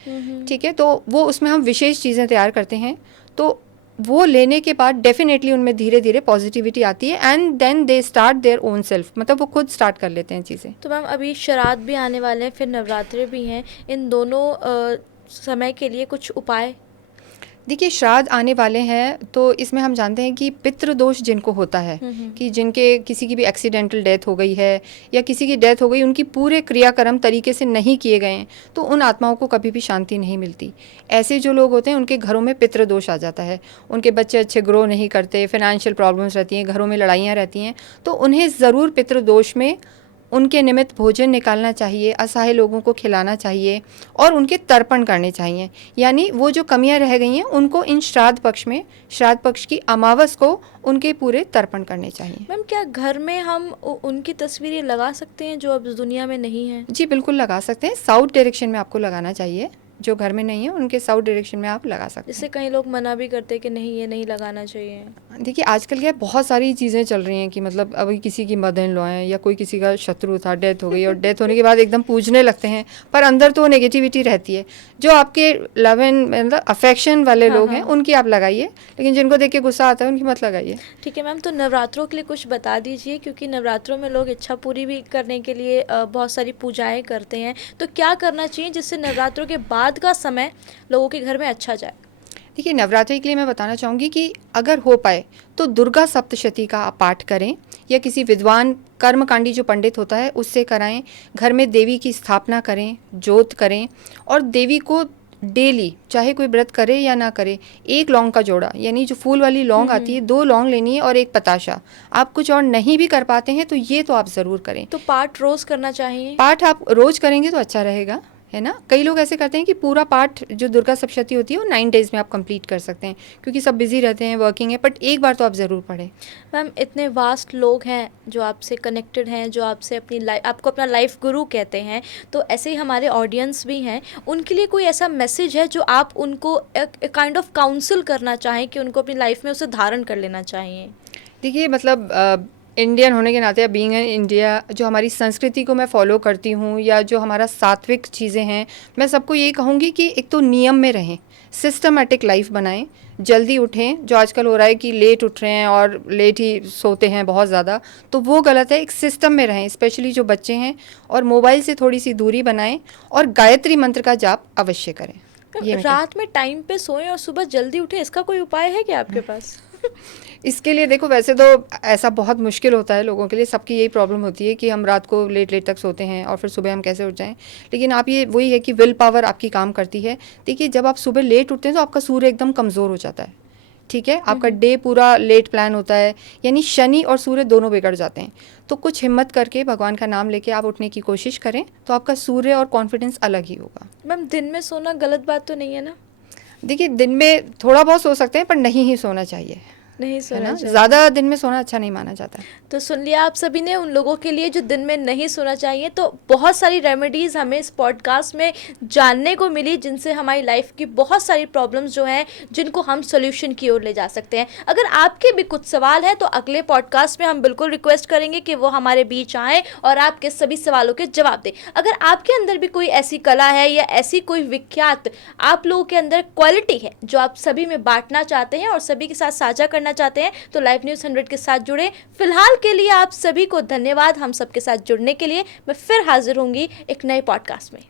ठीक है, तो वो उसमें हम विशेष चीज़ें तैयार करते हैं, तो वो लेने के बाद डेफिनेटली उनमें धीरे धीरे पॉजिटिविटी आती है, and then they start their own self, मतलब वो खुद स्टार्ट कर लेते हैं चीज़ें। तो मैम अभी श्राद्ध भी आने वाले हैं, फिर नवरात्रे भी हैं, इन दोनों समय के लिए कुछ उपाय? देखिए, श्राद्ध आने वाले हैं तो इसमें हम जानते हैं कि पितृदोष जिनको होता है, कि जिनके किसी की भी एक्सीडेंटल डेथ हो गई है या किसी की डेथ हो गई, उनकी पूरे क्रियाक्रम तरीके से नहीं किए गए हैं, तो उन आत्माओं को कभी भी शांति नहीं मिलती। ऐसे जो लोग होते हैं उनके घरों में पितृदोष आ जाता है, उनके बच्चे अच्छे ग्रो नहीं करते, फाइनेंशियल प्रॉब्लम्स रहती हैं, घरों में लड़ाइयाँ रहती हैं, तो उन्हें ज़रूर पितृदोष में उनके निमित्त भोजन निकालना चाहिए, असहाय लोगों को खिलाना चाहिए और उनके तर्पण करने चाहिए। यानी वो जो कमियां रह गई हैं उनको इन श्राद्ध पक्ष में, श्राद्ध पक्ष की अमावस को उनके पूरे तर्पण करने चाहिए। मैम क्या घर में हम उनकी तस्वीरें लगा सकते हैं जो अब इस दुनिया में नहीं है? जी बिल्कुल लगा सकते हैं, साउथ डायरेक्शन में आपको लगाना चाहिए। जो घर में नहीं है उनके साउथ डायरेक्शन में आप लगा सकते हैं। इससे कई लोग मना भी करते हैं कि नहीं ये नहीं लगाना चाहिए। देखिए, आजकल क्या बहुत सारी चीज़ें चल रही हैं कि मतलब अभी किसी की मदर इन लॉ है या कोई किसी का शत्रु था, डेथ हो गई, और डेथ होने के बाद एकदम पूजने लगते हैं, पर अंदर तो नेगेटिविटी रहती है। जो आपके लव एंड मतलब अफेक्शन वाले लोग हैं उनकी आप लगाइए, लेकिन जिनको देख के गुस्सा आता है उनकी मत लगाइए। ठीक है मैम, तो नवरात्रों के लिए कुछ बता दीजिए, क्योंकि नवरात्रों में लोग इच्छा पूरी भी करने के लिए बहुत सारी पूजाएं करते हैं, तो क्या करना चाहिए जिससे नवरात्रों के बाद का समय लोगों के घर में अच्छा जाए? देखिए, नवरात्रि के लिए मैं बताना चाहूँगी कि अगर हो पाए तो दुर्गा सप्तशती का आप पाठ करें, या किसी विद्वान कर्मकांडी जो पंडित होता है उससे कराएं। घर में देवी की स्थापना करें, जोत करें, और देवी को डेली, चाहे कोई व्रत करे या ना करे, एक लौंग का जोड़ा, यानी जो फूल वाली लौंग आती है, 2 लौंग लेनी है और एक पताशा। आप कुछ और नहीं भी कर पाते हैं तो ये तो आप ज़रूर करें। तो पाठ रोज़ करना चाहिए? पाठ आप रोज़ करेंगे तो अच्छा रहेगा, है ना। कई लोग ऐसे करते हैं कि पूरा पाठ जो दुर्गा सप्तशती होती है वो 9 डेज़ में आप कंप्लीट कर सकते हैं, क्योंकि सब बिजी रहते हैं, वर्किंग है, बट एक बार तो आप ज़रूर पढ़ें। मैम इतने वास्ट लोग हैं जो आपसे कनेक्टेड हैं, जो आपसे अपनी लाइफ, आपको अपना लाइफ गुरु कहते हैं, तो ऐसे ही हमारे ऑडियंस भी हैं, उनके लिए कोई ऐसा मैसेज है जो आप उनको एक काइंड ऑफ काउंसिल करना चाहें कि उनको अपनी लाइफ में उसे धारण कर लेना चाहिए? देखिए, मतलब इंडियन होने के नाते, बीइंग इन इंडिया, जो हमारी संस्कृति को मैं फॉलो करती हूँ, या जो हमारा सात्विक चीज़ें हैं, मैं सबको ये कहूँगी कि एक तो नियम में रहें, सिस्टमेटिक लाइफ बनाएं, जल्दी उठें। जो आजकल हो रहा है कि लेट उठ रहे हैं और लेट ही सोते हैं बहुत ज़्यादा, तो वो गलत है। एक सिस्टम में रहें, स्पेशली जो बच्चे हैं, और मोबाइल से थोड़ी सी दूरी बनाएं, और गायत्री मंत्र का जाप अवश्य करें। रात में टाइम पे सोएं और सुबह जल्दी उठें, इसका कोई उपाय है क्या आपके पास? इसके लिए देखो, वैसे तो ऐसा बहुत मुश्किल होता है लोगों के लिए, सबकी यही प्रॉब्लम होती है कि हम रात को लेट तक सोते हैं और फिर सुबह हम कैसे उठ जाएं। लेकिन आप ये वही है कि विल पावर आपकी काम करती है। देखिए, जब आप सुबह लेट उठते हैं तो आपका सूर्य एकदम कमज़ोर हो जाता है, ठीक है, आपका डे पूरा लेट प्लान होता है, यानी शनि और सूर्य दोनों बिगड़ जाते हैं। तो कुछ हिम्मत करके भगवान का नाम लेके आप उठने की कोशिश करें, तो आपका सूर्य और कॉन्फिडेंस अलग ही होगा। मैम दिन में सोना गलत बात तो नहीं है ना? देखिए, दिन में थोड़ा बहुत सो सकते हैं, पर नहीं ही सोना चाहिए। नहीं है सोना ना, चाहिए। ज़्यादा दिन में सोना अच्छा नहीं माना जाता। तो सुन लिया आप सभी ने, उन लोगों के लिए जो दिन में नहीं सोना चाहिए। तो बहुत सारी रेमेडीज़ हमें इस पॉडकास्ट में जानने को मिली, जिनसे हमारी लाइफ की बहुत सारी प्रॉब्लम्स जो हैं, जिनको हम सोल्यूशन की ओर ले जा सकते हैं। अगर आपके भी कुछ सवाल हैं तो अगले पॉडकास्ट में हम बिल्कुल रिक्वेस्ट करेंगे कि वो हमारे बीच आएँ और आपके सभी सवालों के जवाब दें। अगर आपके अंदर भी कोई ऐसी कला है या ऐसी कोई विख्यात आप लोगों के अंदर क्वालिटी है जो आप सभी में बांटना चाहते हैं और सभी के साथ साझा करना चाहते हैं, तो लाइव न्यूज़ 100 के साथ जुड़े। फिलहाल के लिए आप सभी को धन्यवाद हम सबके साथ जुड़ने के लिए। मैं फिर हाजिर होंगी एक नए पॉडकास्ट में।